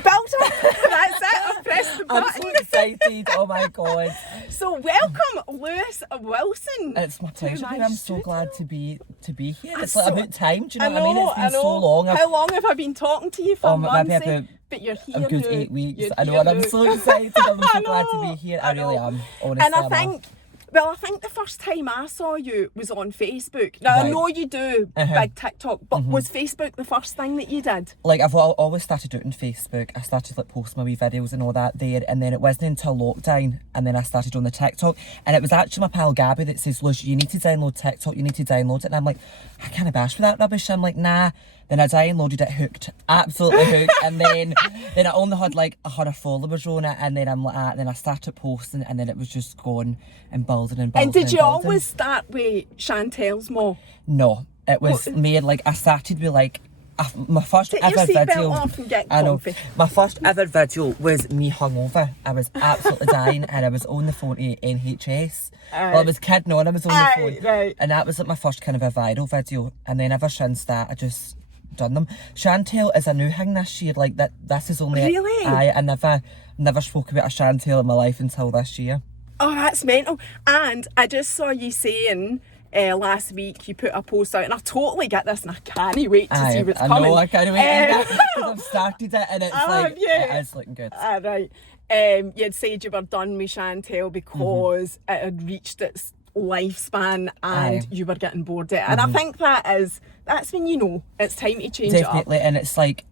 Belter. That's it. I've pressed the button. I'm so excited. Oh my god. So welcome, Lewis Wilson. It's my pleasure. my I'm so studio. glad to be here. It's like about time. Do you know I what I mean? It's been so long. How long have I been talking to you for? Months? Maybe about but you're here a good now. 8 weeks. You're I know, here and I'm now. so excited. I'm so glad to know, be here. I I really know. am. Honestly, And I think the first time I saw you was on Facebook. Now, I Right. know you do big TikTok, but was Facebook the first thing that you did? Like, I've always started out on Facebook. I started like posting my wee videos and all that there, and then it wasn't until lockdown, and then I started on the TikTok, and it was actually my pal Gabby that says, "Lush, you need to download TikTok. You need to download it." And I'm like, I can't bash for that rubbish. I'm like, nah. Then I downloaded it, hooked, absolutely hooked, and then I only had like 100 followers on it, and then I'm like, and then I started posting, and then it was just going and building and building. And did you building. always start with Chantel's Mo? No, it was made like I started with like my first Take your ever seatbelt video. off and get I know. comfy. My first ever video was me hungover. I was absolutely dying, and I was on the phone to NHS. Well, I was kidding on. I was on the phone, right. and that was like my first kind of a viral video. And then ever since that, I just done them. Chantel is a new thing this year. Like that. This is only. Really? I never spoke about a Chantel in my life until this year. Oh, that's mental. And I just saw you saying last week you put a post out, and I totally get this, and I can't wait to see what's coming. I know, I can't wait. Because I've started it, and it's like, it is looking good. Right. You had said you were done with Chantel because it had reached its lifespan and you were getting bored of it. And I think that's when you know it's time to change Definitely, it up. and it's like,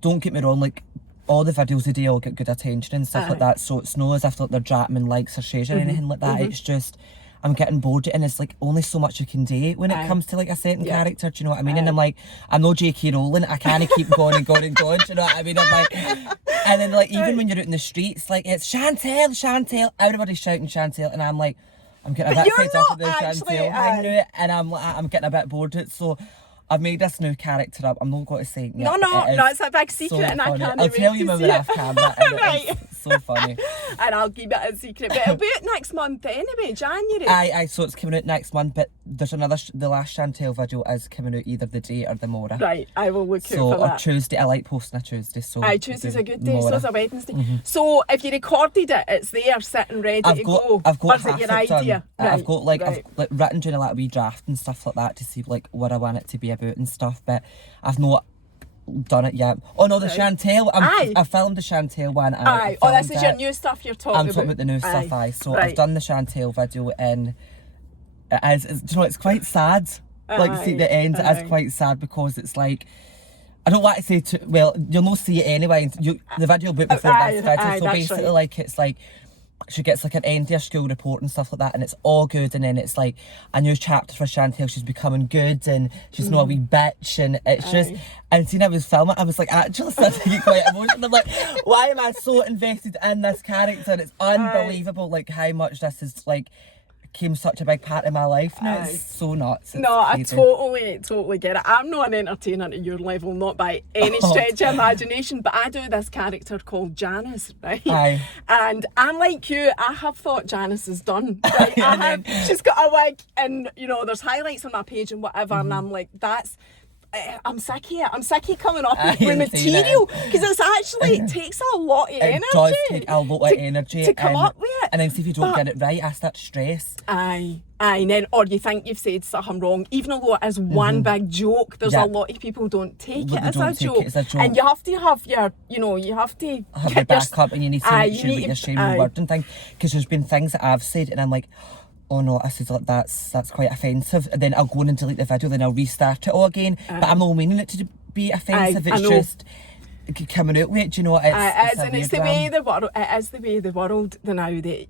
don't get me wrong, like, all the videos they do all get good attention and stuff like that, so it's not as if like, they're dropping likes or shares or anything like that. It's just, I'm getting bored, and it's like only so much you can do when it comes to like a certain character, do you know what I mean? And I'm like, I'm no J.K. Rowling, I can't keep going and going and going, do you know what I mean? I'm like, and then like even when you're out in the streets, like it's Chantel, everybody's shouting Chantel, and I'm like, I'm getting a bit fed up with the Chantel thing now, and I'm getting a bit bored of it, so I've made this new character up. I'm not going to say it yet. No, it's a big secret, and I can't I'll wait tell you to when see we're it. off camera, and it's so funny. And I'll keep it a secret, but it'll be out next month anyway, January. Aye, so it's coming out next month, but there's another, the last Chantel video is coming out either the day or the morrow. Right, I will look out So, for that. or Tuesday, I like posting a Tuesday, so. Aye, Tuesday's a good day, morrow. so is a Wednesday. So if you recorded it, it's there sitting ready to go. I've got or is half it your it done. idea? I've got like, right. I've like written down a little wee draft and stuff like that to see like what I want it to be about and stuff, but I've not done it yet. Oh no, the Chantel, I filmed the Chantel one. Aye, this is your new stuff you're talking about. I'm talking about the new stuff, aye. So I've done the Chantel video, and do you know, it's quite sad. Like, see, the end is quite sad because it's like, I don't want to say well, you'll not see it anyway. The video will be before this video, so basically like, it's like, she gets like an end to her school report and stuff like that, and it's all good, and then it's like a new chapter for Chantel. She's becoming good, and she's not a wee bitch, and it's just, and seeing I was filming, I was like actually starting to get quite emotional. I'm like, why am I so invested in this character? And it's unbelievable like how much this is like became such a big part of my life now. It's so nuts. It's crazy. I totally get it. I'm not an entertainer to your level, not by any stretch of imagination, but I do this character called Janice, right? Aye. And I'm like you, I have thought Janice is done, right? She's got a wig, and you know, there's highlights on my page and whatever, and I'm like, I'm sick of it. I'm sick of coming up with material, because it's actually, it takes a lot of energy. It does take a lot of energy to come up with it. And then see if you don't get it right, I start to stress. Aye, and then, or you think you've said something wrong, even though it is one big joke, there's a lot of people don't take it as a joke. And you have to have your, you have to have your back up, and you need to make sure that you're sharing your word and things, because there's been things that I've said and I'm like, oh no, I said like that's quite offensive, and then I'll go in and delete the video, then I'll restart it all again, but I'm not meaning it to be offensive. It's just coming out with it, do you know? It's the way the world. It is the way the world now that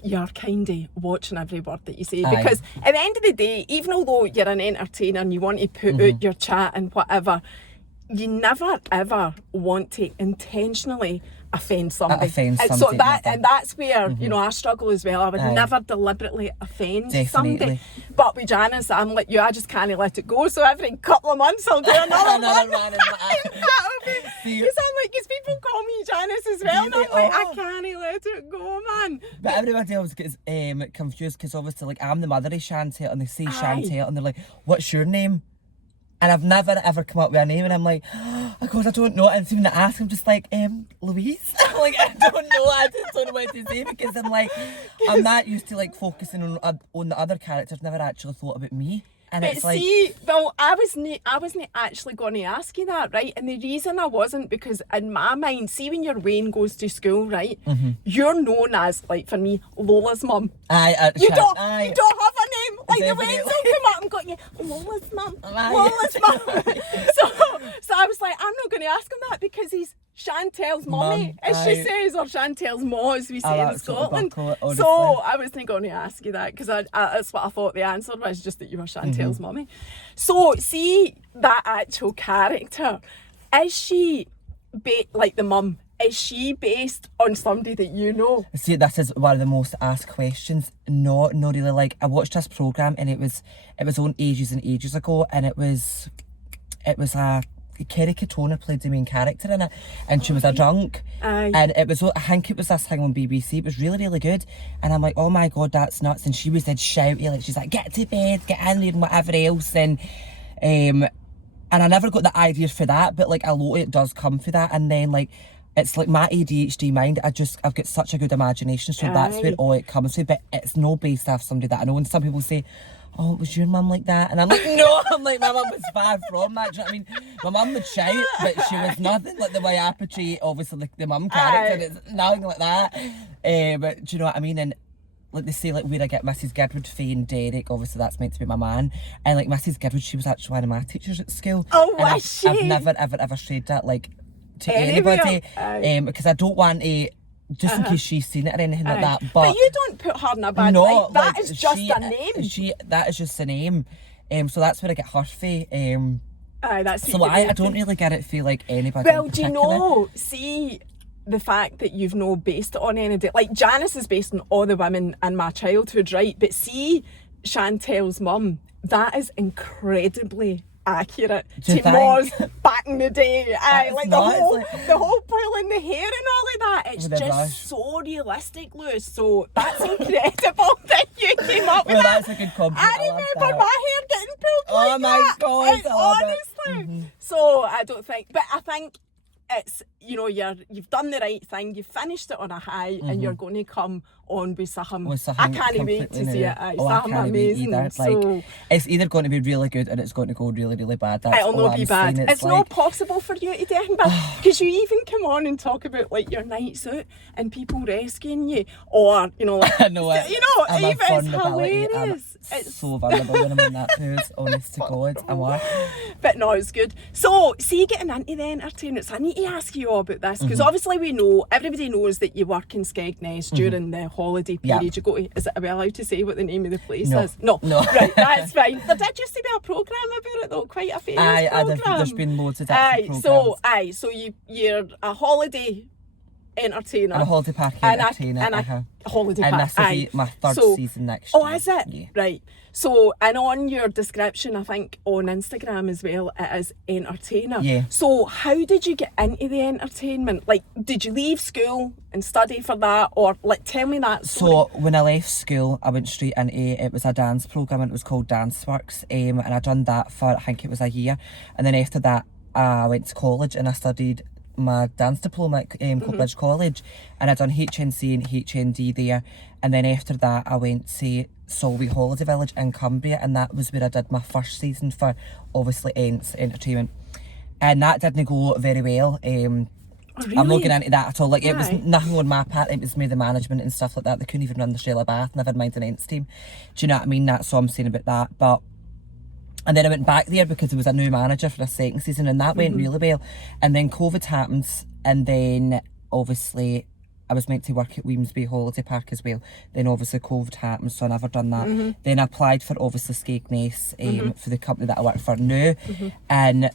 you're kind of watching every word that you say, because at the end of the day, even although you're an entertainer and you want to put out your chat and whatever, you never ever want to intentionally offend somebody. So that's where I struggle as well. I would never deliberately offend somebody. But with Janice, I'm like you, I just can't let it go. So every couple of months I'll do another one. Because I'm like, because people call me Janice as well, and I'm like, I can't let it go, man. But everybody else gets confused, because obviously like I'm the mother of Chantel, and they say Chantel, and they're like, what's your name? And I've never ever come up with a name, and I'm like, oh God, I don't know. And so when they ask, I'm just like, Louise? I'm like, I don't know. I just don't know what to say, because I'm like, I'm not used to like focusing on the other characters. Never actually thought about me. And but it's like, see, well, I wasn't actually going to ask you that, right? And the reason I wasn't, because in my mind, see when your Wayne goes to school, right? You're known as, like, for me, Lola's mum. You don't have a name. Like, the Waynes will come up and go, yeah, Lola's mum. Lola's mum. So I was like, I'm not going to ask him that, because he's Chantel's mummy, as she says, or Chantel's ma, as we say in Scotland. So I wasn't going to ask you that, because that's what I thought the answer was, just that you were Chantel's mummy. So see that actual character, is she like the mum? Is she based on somebody that you know? See, this is one of the most asked questions. No, really. Like, I watched this programme, and it was on ages and ages ago, and it was a Kerry Katona played the main character in it, and she was a drunk. And it was, I think it was this thing on BBC. It was really, really good. And I'm like, oh my God, that's nuts. And she was dead shouty, like, she's like, get to bed, get in there, and whatever else. And I never got the ideas for that, but like a lot of it does come for that. And then like, it's like my ADHD mind, I've got such a good imagination, so that's where all it comes from. But it's no based off somebody that I know. And some people say, oh, was your mum like that? And I'm like, no, I'm like, my mum was far from that. Do you know what I mean? My mum would shout, but she was nothing like the way I portray, obviously, like the mum character. It's nothing like that. But do you know what I mean? And like they say, like, where I get Mrs. Gidwood, Faye and Derek, obviously that's meant to be my man. And like Mrs. Gidwood, she was actually one of my teachers at school. Oh, was she? I've never, ever shared that, like, to anybody. Because I don't want to, just in case she's seen it or anything like that. But you don't put her in a bad light. That is just a name. That is just a name. So that's where I get her from. That's so I don't really get it feel like anybody. Well, do you know, see, the fact that you've no based it on anybody, like Janice is based on all the women in my childhood, right? But see, Chantel's mum, that is incredibly accurate to Moz back in the day. Like the whole pulling the hair and all of that. It's just so realistic, Lewis. So that's incredible that you came up with that. That's a good compliment. I remember my hair getting pulled like that. Oh my God, honestly. So I don't think, but I think it's, you know, you've done the right thing, you've finished it on a high, and you're going to come on with something. I can't wait to see it. Something amazing. It's like, it's either going to be really good or it's going to go really, really bad. That's it'll not be bad. It's like, not possible for you to do anything bad, because you even come on and talk about like your night suit and people rescuing you, or you know, like, I know it. You know, even it's hilarious. It's so vulnerable when I'm in that pose, honest to God. But no, it's good. So, see, getting into the entertainment, I need to ask you all about this, because obviously we know, everybody knows that you work in Skegness during the holiday period. You go to, are we allowed to say what the name of the place is? No. Right, that's fine. There did used to be a programme about it though, quite a famous programme. There's been loads of different programmes. So you're a holiday entertainer. And a holiday park entertainer. And a holiday park. And this will be my third season next year. Oh, is it? Yeah. Right. So, and on your description, I think on Instagram as well, it is entertainer. Yeah. So, how did you get into the entertainment? Like, did you leave school and study for that? Or, like, tell me that story. So, when I left school, I went straight into, it was a dance programme, and it was called Dance Works. And I done that for, I think it was a year. And then after that, I went to college and I studied my dance diploma at Coatbridge College, and I done HNC and HND there. And then after that, I went to Solway Holiday Village in Cumbria, and that was where I did my first season for, obviously, entertainment. And that didn't go very well. Really? I'm not getting into that at all. Like, it was nothing on my part. It was me, the management and stuff like that. They couldn't even run the Strela Bath, never mind an ents team. Do you know what I mean? That's what I'm saying about that. But and then I went back there because there was a new manager for a second season, and that went really well. And then COVID happens, and then obviously I was meant to work at Weemsby Holiday Park as well. Then obviously COVID happened, so I never done that. Then I applied for obviously Skegness for the company that I work for now. And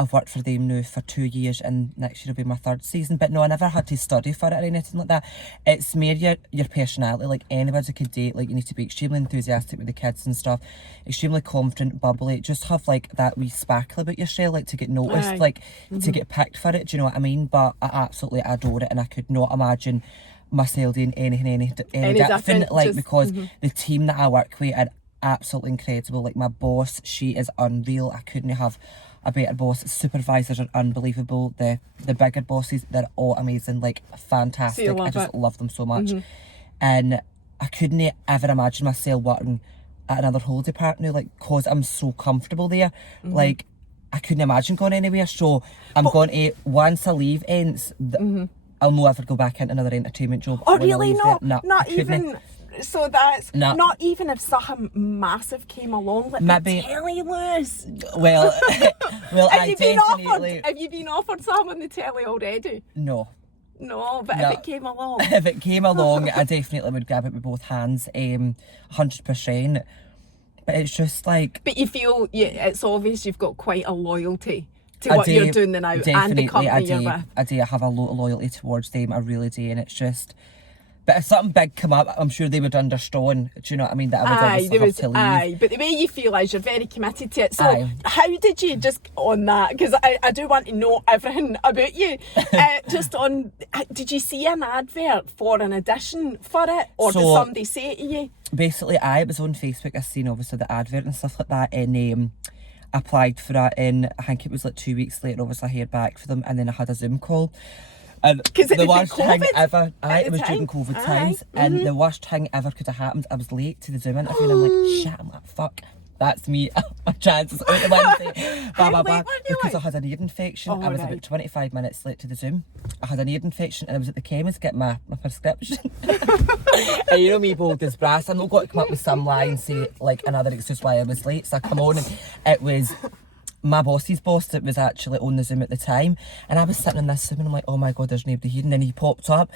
I've worked for them now for 2 years, and next year will be my third season. But no, I never had to study for it or anything like that. It's more your personality. Like, anybody could date. Like, you need to be extremely enthusiastic with the kids and stuff, extremely confident, bubbly, just have like that wee sparkle about yourself, like to get noticed, like to get picked for it. Do you know what I mean? But I absolutely adore it, and I could not imagine myself doing anything any different. Like, because the team that I work with are absolutely incredible. Like, my boss, she is unreal. I couldn't have a better boss. Supervisors are unbelievable. The bigger bosses, they're all amazing, like fantastic. So I just love them so much. And I couldn't ever imagine myself working at another holiday park now, like, cause I'm so comfortable there. Like, I couldn't imagine going anywhere. So I'm going to, once I leave ends, I'll no ever go back into another entertainment job. Oh really? No, no, not even. So that's no. not even if something massive came along, like maybe, the telly, Lewis. Well, Have you been offered something on the telly already? No. No, but if it came along. If it came along, I definitely would grab it with both hands, 100%. But it's just like... But you feel, it's obvious you've got quite a loyalty to what you're doing now and the company you're with. I do. I have a lot of loyalty towards them, I really do, and it's just... But if something big come up, I'm sure they would understand, do you know what I mean, that I would obviously have to leave. But the way you feel is you're very committed to it. So how did you, just on that, because I do want to know everything about you, just on, did you see an advert for an audition for it, or did somebody say to you? Basically, it was on Facebook. I seen obviously the advert and stuff like that, and applied for it, and I think it was like 2 weeks later, obviously I heard back for them, and then I had a Zoom call. And the worst thing ever, it was during COVID times, and the worst thing ever could have happened, I was late to the Zoom interview, and I'm like, shit, I'm like, fuck, that's me, my chances out the Wednesday, because I had an ear infection. I was about 25 minutes late to the Zoom. I had an ear infection, and I was at the chemist getting my prescription. And you know me, bold as brass, I'm not going to come up with some lie and say like another excuse why I was late. So I come on, and it was my boss's boss that was actually on the Zoom at the time, and I was sitting in this Zoom and I'm like, oh my god, there's nobody here. And then he popped up,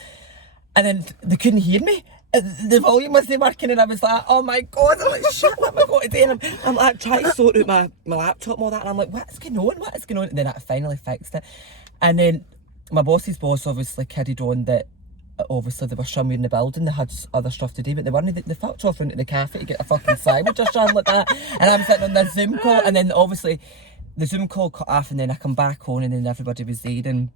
and then they couldn't hear me. The volume wasn't working, and I was like, oh my god, I'm like, shit, what am I going to do? And I'm like trying to sort out my laptop and all that, and I'm like, what is going on? And then I finally fixed it. And then my boss's boss obviously carried on that obviously they were somewhere in the building, they had other stuff to do, but they fucked off into the cafe to get a fucking sandwich or something like that. And I'm sitting on this Zoom call, and then obviously the Zoom call cut off, and then I come back on, and then everybody was there, and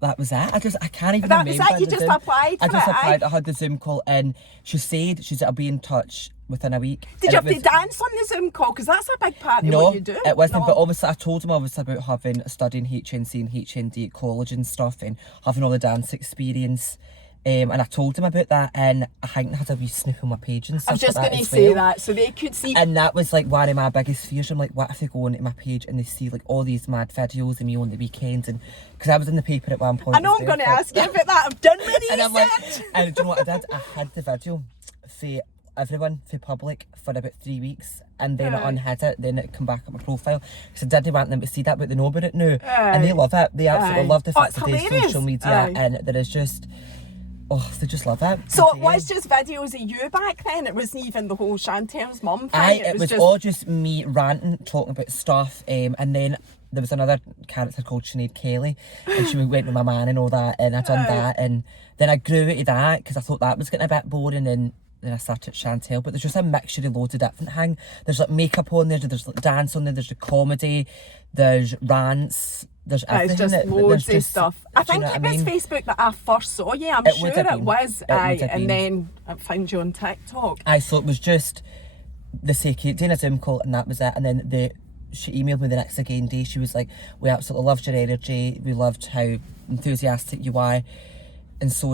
that was it. I can't even remember. That was it? You just applied for it? I just applied, I had the Zoom call, and she said, I'll be in touch within a week. Did you have to dance on the Zoom call? Because that's a big part of what you do. No, it wasn't, but obviously I told him obviously about studying HNC and HND at college and stuff, and having all the dance experience. And I told him about that, and I think I had a wee snip on my page and stuff. I was just like going to say that, so they could see. And that was like one of my biggest fears. I'm like, what if they go onto my page and they see like all these mad videos of me on the weekends? And because I was in the paper at one point. I know I'm going to ask you about that. I've done my research. And I'm like, and do you know what I did? I hid the video for everyone, for public, for about 3 weeks, and then I unhid it, then it come back up my profile, because I didn't want them to see that, but they know about it now, and they love it. They absolutely love the fact that they social media, and there is just, they just love it. So it was just videos of you back then? It wasn't even the whole Chantel's mum thing? It was all just me ranting, talking about stuff, and then there was another character called Sinead Kelly, and she went with my man and all that, and I done that, and then I grew out of that, because I thought that was getting a bit boring, and then I started Chantel. But there's just a mixture of loads of different things. There's like makeup on there, there's like dance on there, there's the comedy, there's rants, there's everything. It's just loads of stuff. I think it was Facebook that I first saw you. I'm sure it was. And then I found you on TikTok. So it was just the sake of doing a Zoom call, and that was it. And then she emailed me the next again day. She was like, we absolutely loved your energy, we loved how enthusiastic you are, and so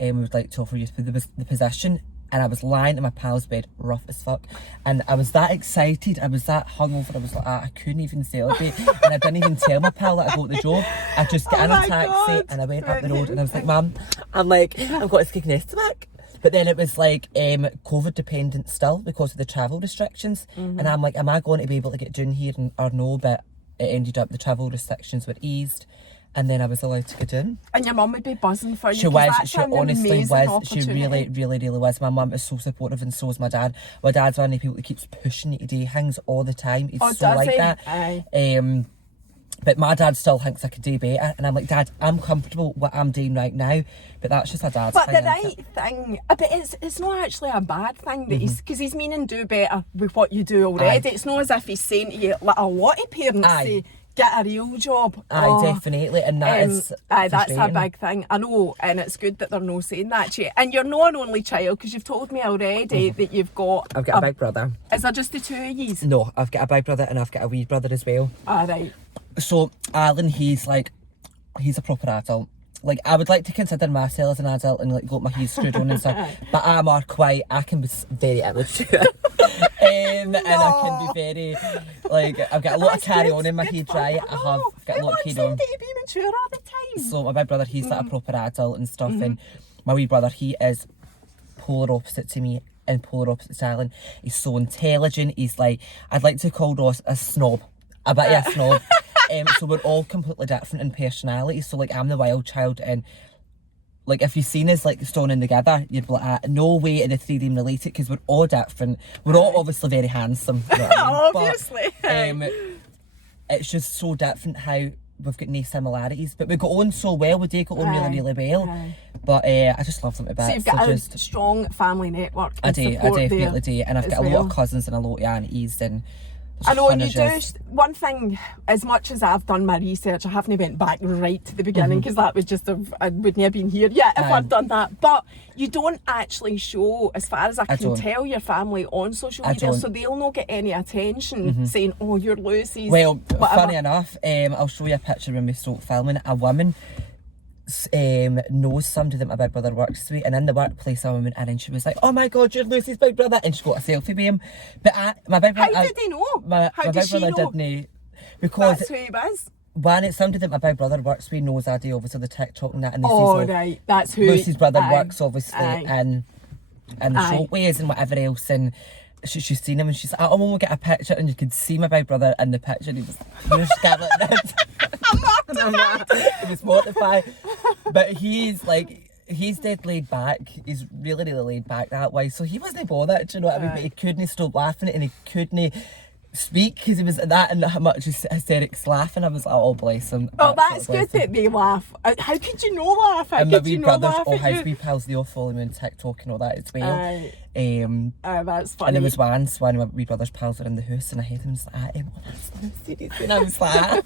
we would like to offer you the position. And I was lying in my pal's bed, rough as fuck. And I was that excited, I was that hungover, I was like, I couldn't even celebrate. And I didn't even tell my pal that I got the job. I just got in a taxi and I went up the road, and I was like, Mum, I've got to take Nesta back. But then it was like COVID dependent still, because of the travel restrictions. And I'm like, am I going to be able to get down here or no? But it ended up the travel restrictions were eased, and then I was allowed to get in. And your mum would be buzzing for you. She was. She honestly was. She really, really, really was. My mum is so supportive, and so is my dad. My dad's one of the people that keeps pushing me to do things all the time. He's so like that. Aye. But my dad still thinks I could do better, and I'm like, Dad, I'm comfortable with what I'm doing right now, but that's just a dad's thing. But the right thing, but it's not actually a bad thing that because he's meaning do better with what you do already. It's not as if he's saying to you, like a lot of parents say, get a real job. Definitely, and that's a big thing. I know, and it's good that they're not saying that to you. And you're not an only child, because you've told me already that you've got... I've got a big brother. Is there just the two of yous? No, I've got a big brother and I've got a wee brother as well. Right. So Alan, he's a proper adult. Like, I would like to consider myself as an adult and like got my heels screwed on and stuff, but I can be very immature. And I can be very, like, I've got a lot of carry on in my head, right? I've got a lot of carry on. To be mature all the time. So my big brother, he's like a proper adult and stuff, and my wee brother, he is polar opposite to me and polar opposite to Alan. He's so intelligent. He's like, I'd like to call Ross a snob. A bit of a snob. So we're all completely different in personality. So like, I'm the wild child, and like, if you've seen us like thrown in together, you'd be like, no way are the three of them related, because we're all different. We're all obviously very handsome. You know what I mean? Obviously. But, it's just so different how we've got no similarities, but we got on so well. We do get on really, really well. But I just love them a bit. So you've got a strong family network. I definitely do, and I've got a lot of cousins and a lot of aunties, and I know, and you do. One thing, as much as I've done my research, I haven't went back right to the beginning, because that would just have, I wouldn't have been here yet if I'd done that. But you don't actually show, as far as I can tell, your family on social media, so they'll not get any attention saying, oh, you're Lucy's. Well, whatever. Funny enough, I'll show you a picture when we start filming. A woman knows somebody that my big brother works with, and in the workplace a woman, and then she was like, oh my god, you're Lucy's big brother, and she got a selfie with him. But my big brother, how did they know? My big brother didn't, because that's who he was. One, it's somebody that my big brother works with, knows I do obviously the TikTok and that, and they right, that's who Lucy's brother works obviously in the showways and whatever else, and she's seen him, and she's like, oh, when we get a picture, and you could see my big brother in the picture, and he was scared like this. He was mortified. But he's dead laid back. He's really, really laid back that way. So he wasn't bothered, do you know what I mean? But he couldn't stop laughing, and he couldn't speak because he was that and that much hysterics laughing. I was like, oh, bless him. Oh, that's good that they laugh. How could you not laugh? How could you not laugh? All his wee pals, they all follow me on TikTok and all that as well. That's funny. And there was once one of my wee brother's pals were in the house, and I heard him say, well, that's not serious. And I was like,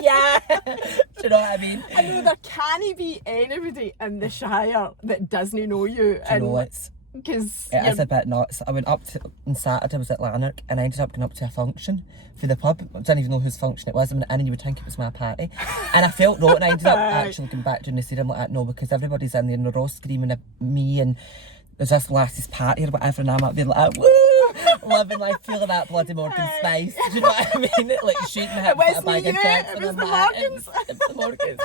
yeah. Do you know what I mean? I know there can't be anybody in the Shire that doesn't know you. Do you know it's... Because it is a bit nuts. I went up to, on Saturday I was at Lanark, and I ended up going up to a function for the pub. I didn't even know whose function it was. I went in and you would think it was my party. And I felt no, and I ended up actually going back during the stadium like that, no, because everybody's in there and they're all screaming at me, and there's this lass's party or whatever, and I'm up there like, woo! Living life, feeling that bloody Morgan Spice. Do you know what I mean? Like shooting my hips at a bag of chips. It was the Morgans. It was the Morgans.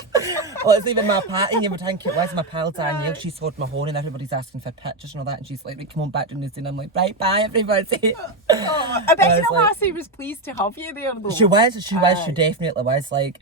Well, it's even my party, and you would think it was. My pal Danielle, she sold my horn, and everybody's asking for pictures and all that, and she's like, right, come on back to the scene. I'm like, right, bye everybody. I bet the lassie was pleased to have you there though. She was, she definitely was. Like,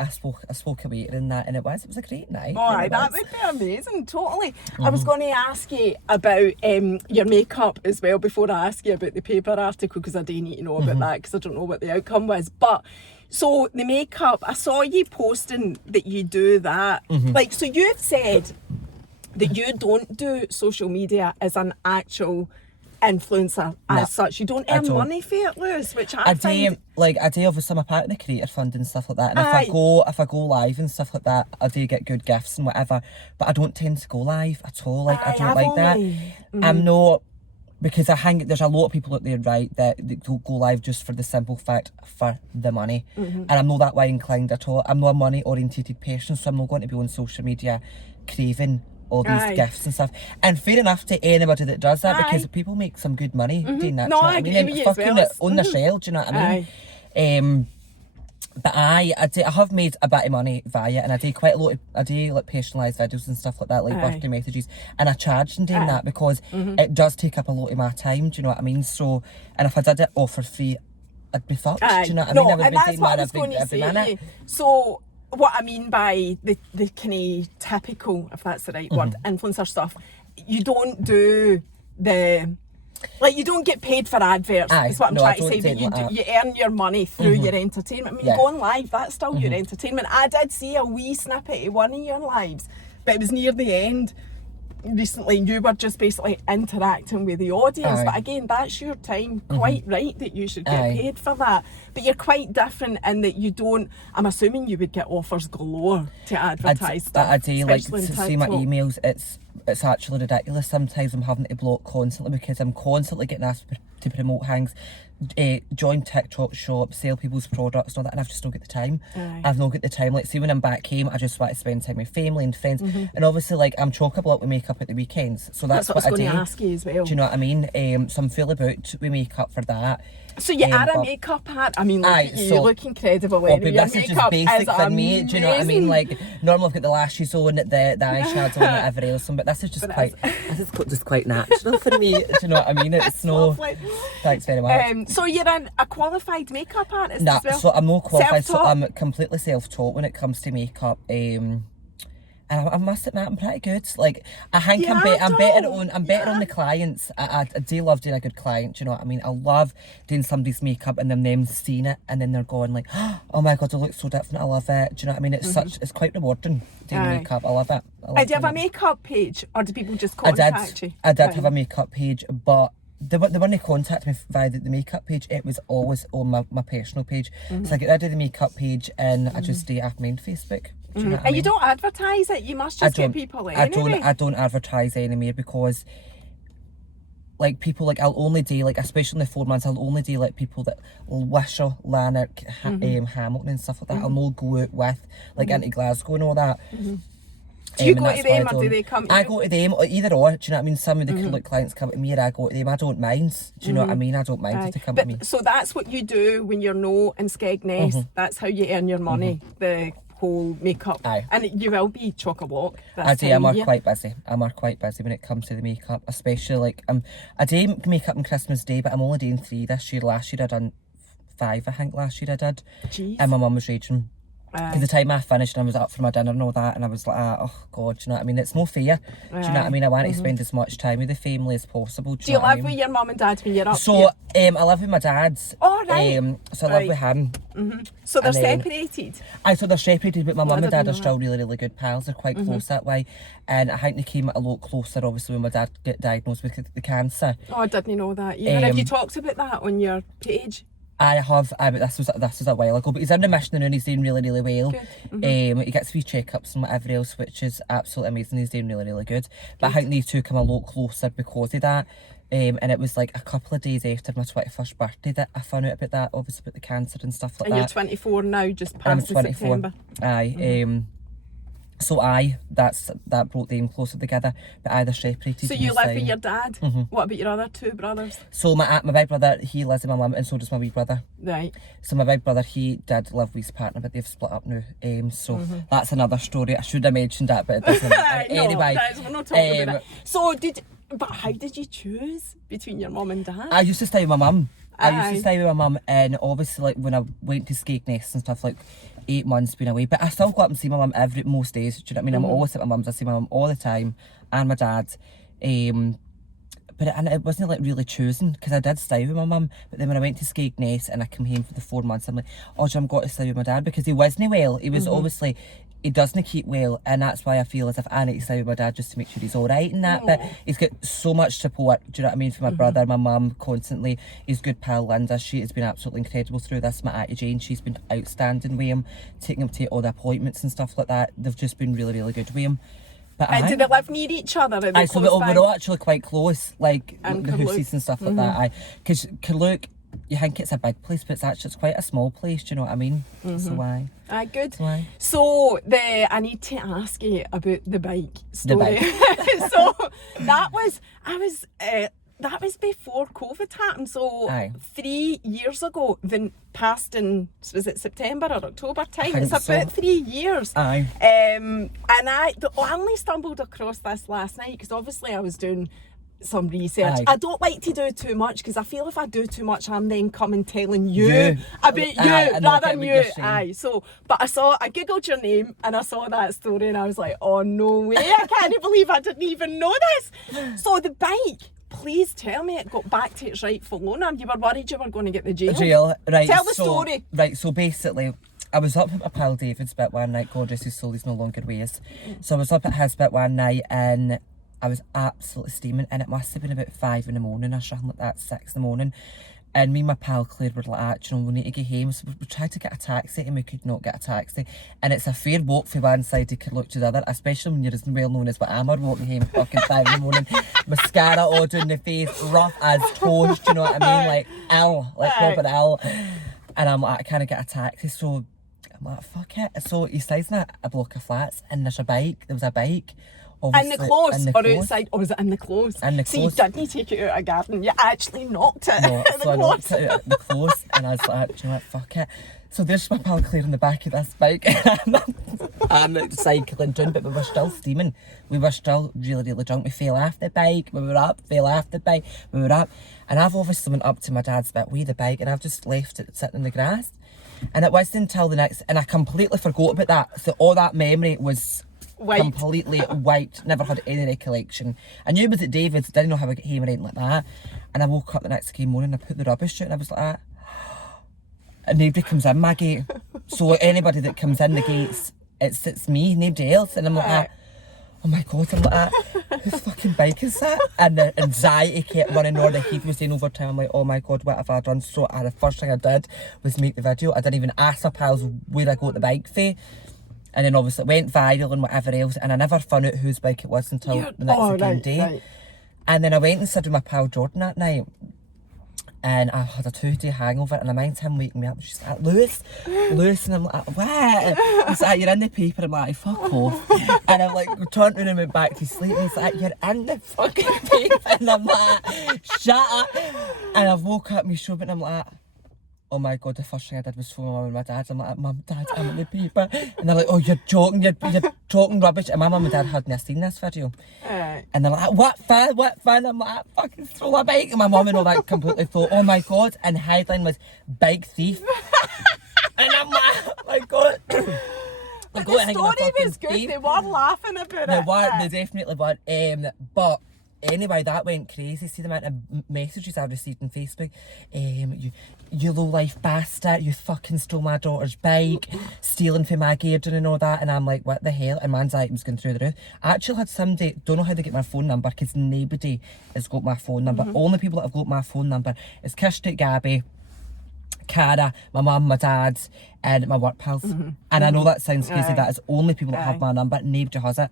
I spoke away to her in that, and it was a great night. Oh, that would be amazing, totally. I was going to ask you about your makeup as well before I ask you about the paper article, because I do need to know about that, because I don't know what the outcome was. But so the makeup, I saw you posting that you do that. Like, so you've said that you don't do social media as an actual influencer as such. You don't earn money for it, Lewis, which I find... I do obviously, I'm a part of the creator fund and stuff like that, and if I go live and stuff like that, I do get good gifts and whatever, but I don't tend to go live at all. Like, I don't like that. I'm not, because there's a lot of people out there, right, that don't go live just for the simple fact for the money, and I'm not that way inclined at all. I'm not a money orientated person, so I'm not going to be on social media craving all these gifts and stuff. And fair enough to anybody that does that, because people make some good money doing that. No, I agree mean, with you fucking as well. on the shell, do you know what I mean? But I have made a bit of money via it, and I do quite a lot of, I do like personalised videos and stuff like that, like birthday messages, and I charge in doing that, because it does take up a lot of my time, do you know what I mean? So, and if I did it all for free, I'd be fucked, do you know what I mean? I would be doing that every minute. So, what I mean by the kind of typical, if that's the right word, influencer stuff, you don't do you don't get paid for adverts. That's what I'm trying to say. But you earn your money through your entertainment. I mean, going live, that's still your entertainment. I did see a wee snippet of one of your lives, but it was near the end. recently you were just basically interacting with the audience. Aye. But again, that's your time. Quite right that you should get paid for that. But you're quite different in that you don't, I'm assuming you would get offers galore to advertise stuff. I do, like, especially to in see my TikTok. emails, it's actually ridiculous. Sometimes I'm having to block constantly because I'm constantly getting asked to promote things, join TikTok shop, sell people's products and all that, and I've just not got the time. I've not got the time. Like, see, when I'm back home, I just want to spend time with family and friends, and obviously, like, I'm chock-a-block with makeup at the weekends, so that's what I I was do. going to ask you as well. Do you know what I mean? So I'm fully booked with makeup for that. So you are a makeup art. I mean, look at you, you look incredible. Anyway. But this is just basic for me. Do you know what I mean? Like, normally I've got the lashes on, the eyeshadow and whatever else, but this is just quite natural for me. Do you know what I mean? It's no. Lovely. Thanks very much. So you're a qualified makeup artist Nah, as well? so I'm not qualified. So Self-taught? I'm completely self-taught when it comes to makeup. And I must admit, I'm pretty good. Like, I think I'm better on the clients. I do love doing a good client. Do you know what I mean? I love doing somebody's makeup and then them seeing it and then they're going like, oh my god, it looks so different. I love it. Do you know what I mean? It's quite rewarding doing makeup. I love it. Do you have a makeup page, or do people just contact you? I did have a makeup page, but they weren't contacting me via the makeup page. It was always on my personal page. So I get rid of the makeup page and I just stay off my Facebook. Do you know what I mean? And you don't advertise it. You must just get people anyway. I don't advertise anymore because, like, people, like, I'll only do, like, especially in the 4 months, I'll only do, like, people that Wishaw, Lanark, Hamilton and stuff like that. I'll not go out with, like, into Glasgow and all that. Do you go to them or do they come to you? I go to them, or either or. Do you know what I mean? Some of the clients come to me or I go to them. I don't mind. Do you know what I mean? I don't mind if they come to me. So that's what you do when you're no in Skegness. That's how you earn your money. The whole makeup. And you will be chock-a-block. I do. I'm quite busy. I'm quite busy when it comes to the makeup, especially like I do makeup on Christmas Day, but I'm only doing 3 this year. Last year I done 5. I think last year I did. Jeez. And my mum was raging. Because the time I finished and I was up for my dinner and all that, and I was like, oh god, do you know what I mean? It's no fair. Do you know what I mean? I want to spend as much time with the family as possible. Do you live with your mum and dad when you're up So here? I live with my dad's. Oh, right. So I live with him. So they're separated? So they're separated, but my mum and dad are still really, really good pals. They're quite close that way. And I think they came a lot closer, obviously, when my dad got diagnosed with the cancer. Oh, I didn't know that. Have you talked about that on your page? I have, but this was a while ago. But he's in remission and he's doing really, really well. He gets free checkups and whatever else, which is absolutely amazing. He's doing really, really good. But I think these two come a lot closer because of that. And it was like a couple of days after my 21st birthday that I found out about that, obviously about the cancer and stuff like that. And you're 24 now, just past the September. So that brought them closer together, but they're separated. So you live with your dad? What about your other 2 brothers? So my big brother, he lives with my mum, and so does my wee brother. Right. So my big brother, he did live with his partner, but they've split up now. So that's another story. I should have mentioned that, but it doesn't matter. Anyway, we're not talking about that. So but how did you choose between your mum and dad? I used to stay with my mum. I used to stay with my mum, and obviously, like, when I went to Skegness and stuff, like 8 months being away, but I still go up and see my mum most days. Do you know what I mean? I'm always at my mum's. I see my mum all the time, and my dad. But it wasn't like really chosen because I did stay with my mum. But then when I went to Skegness and I came home for the 4 months, I'm like, oh, I've got to stay with my dad because he wasn't well. He was obviously. He doesn't keep well, and that's why I feel as if I need to stay with my dad just to make sure he's all right and that. But he's got so much support, do you know what I mean, from my brother, my mum, constantly. His good pal Linda, she has been absolutely incredible through this. My auntie Jane, she's been outstanding with him, taking him to all the appointments and stuff like that. They've just been really, really good with him. But do they live near each other? So we're all actually quite close, like the houses and stuff like that. Because Carluke, you think it's a big place, but it's quite a small place, do you know what I mean? So why? Good. So I need to ask you about the bike story. So that was before COVID happened. So 3 years ago, then passed in, was it September or October time? It's about 3 years. And I only stumbled across this last night because obviously I was doing some research. I don't like to do too much because I feel if I do too much, I'm then coming telling you about you rather than you. So, but I googled your name and I saw that story and I was like, oh no way! I can't believe I didn't even know this. So the bike. Please tell me it got back to its rightful owner. You were worried you were going to get the jail. Right. Tell the story. Right. So basically, I was up at my pal David's bit one night. God rest his soul, he's no longer with us. So I was up at his bit one night and I was absolutely steaming, and it must have been about 5 in the morning or something like that, 6 in the morning. And me and my pal Claire were like, we need to get home. So we tried to get a taxi and we could not get a taxi. And it's a fair walk from one side to look to the other, especially when you're as well known as what I am, walking home fucking 5 in the morning. Mascara all down the face, rough as toast, you know what I mean? Like ill, like proper ill. And I'm like, I can't get a taxi. So I'm like, fuck it. So he stays in a block of flats and there was a bike. In the close or outside? Or was it in the close? In the close. So you didn't take it out of a garden, you actually knocked it no, in the so I close. knocked it out in the close and I was like, do you know what, fuck it. So there's my pal Claire in the back of this bike. I'm cycling down, but we were still steaming. We were still really, really drunk. We fell off the bike, we were up, fell off the bike, we were up. And I've obviously went up to my dad's bit with the bike and I've just left it sitting in the grass. And it wasn't until the next, and I completely forgot about that. So all that memory was completely wiped, never had any recollection. I knew it was at David's, didn't know how I got home or anything like that. And I woke up the next morning and I put the rubbish out and I was like that. And nobody comes in my gate. So anybody that comes in the gates, it's me, nobody else. And I'm like that. Oh my God, I'm like that. Whose fucking bike is that? And the anxiety kept running on. The heat was saying over time. I'm like, oh my God, what have I done? So the first thing I did was make the video. I didn't even ask my pals where I got the bike for. And then obviously it went viral and whatever else. And I never found out whose bike it was until the next day. Right. And then I went and stayed with my pal Jordan that night. And I had a 2-day hangover and I mind him waking me up and she's like, Lewis. And I'm like, what? He's like, you're in the paper. I'm like, fuck off. And I'm like, turned around and went back to sleep. And he's like, you're in the fucking paper. And I'm like, shut up. And I woke up, me showed and I'm like, oh my God, the first thing I did was phone my mum and my dad. I'm like, Mum, Dad, I'm in the paper. And they're like, oh, you're joking, you're talking rubbish. And my mum and dad hadn't seen this video. And they're like, what fun? I'm like, fucking stole a bike. And my mum and all that completely thought, oh my God. And the headline was, bike thief. And I'm like, oh my God. But the story was good, they were laughing about it. They definitely were. But anyway, that went crazy. See the amount of messages I received on Facebook. You low life bastard, you fucking stole my daughter's bike, stealing from my garden and all that. And I'm like, what the hell? And man's items going through the roof. I actually had somebody, don't know how they get my phone number because nobody has got my phone number. Only people that have got my phone number is Kirsty, Gabby, Cara, my mum, my dad, and my work pals. And I know that sounds crazy, that is only people that have my number, nobody has it.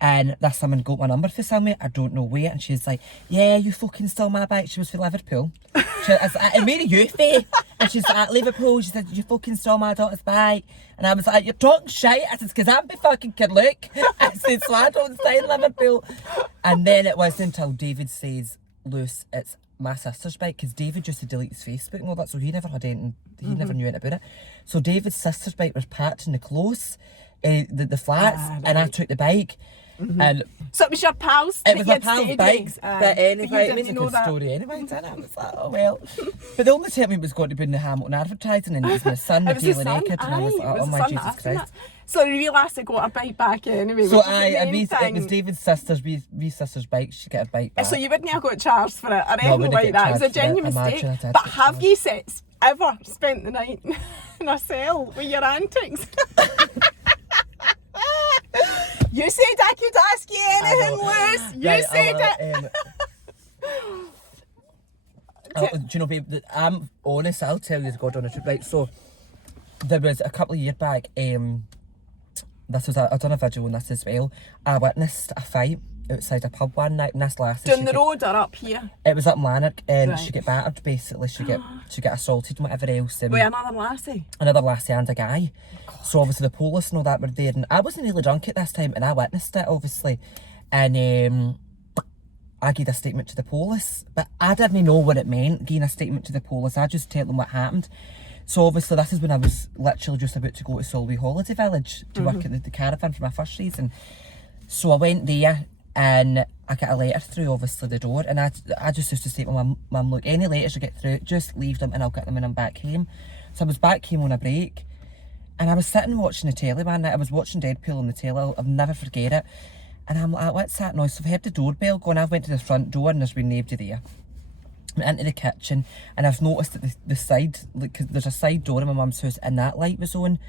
And this woman got my number for somewhere, I don't know where, and she's like, yeah, you fucking stole my bike. She was for Liverpool. I was like, and where are you for? And she's like, Liverpool. She said, you fucking stole my daughter's bike. And I was like, you're talking shit. I said, because I'm be fucking Kirlook. I said, so I don't stay in Liverpool. And then it wasn't until David says, Lewis, it's my sister's bike, because David used to delete his Facebook and all that, so he never had anything, he never knew anything about it. So David's sister's bike was parked in the close, the flats, and I took the bike. And so it was your pals? It was my pal's bike. But anyway, it was a good story anyway, didn't it? I was like, oh well. But the only time it was going to be in the Hamilton advertising, and it was my son, the Daily Naked, and I was like, oh my Jesus Christ. So you last got a bike back anyway. So it was David's sister's, wee sister's bike. She got a bike back. So you wouldn't have got charged for it or anything like that. It was a genuine mistake. But have you ever spent the night in a cell with your antics? You said I could ask you anything, Lewis. You said it. Do you know, babe, I'm honest, I'll tell you, God on the truth. Right, so there was a couple of years back, this was I've done a video on this as well. I witnessed a fight outside a pub one night, and this lasted. Down the road or up here? It was up in Lanark, and she got battered basically. She got assaulted and whatever else. Wait, another lassie? Another lassie and a guy. So obviously the police and all that were there, and I wasn't really drunk at this time, and I witnessed it obviously, and I gave a statement to the police, but I didn't know what it meant, giving a statement to the police. I just told them what happened. So obviously this is when I was literally just about to go to Solway Holiday Village to work at the caravan for my first season. So I went there and I got a letter through obviously the door, and I just used to say to my mum, look, any letters you get through, just leave them and I'll get them when I'm back home. So I was back home on a break, and I was sitting watching the telly one night. I was watching Deadpool on the telly, I'll never forget it. And I'm like, what's that noise? So I've heard the doorbell going. I went to the front door and there's been nobody there. I went into the kitchen and I've noticed that the side, like, cause there's a side door in my mum's house and that light was on.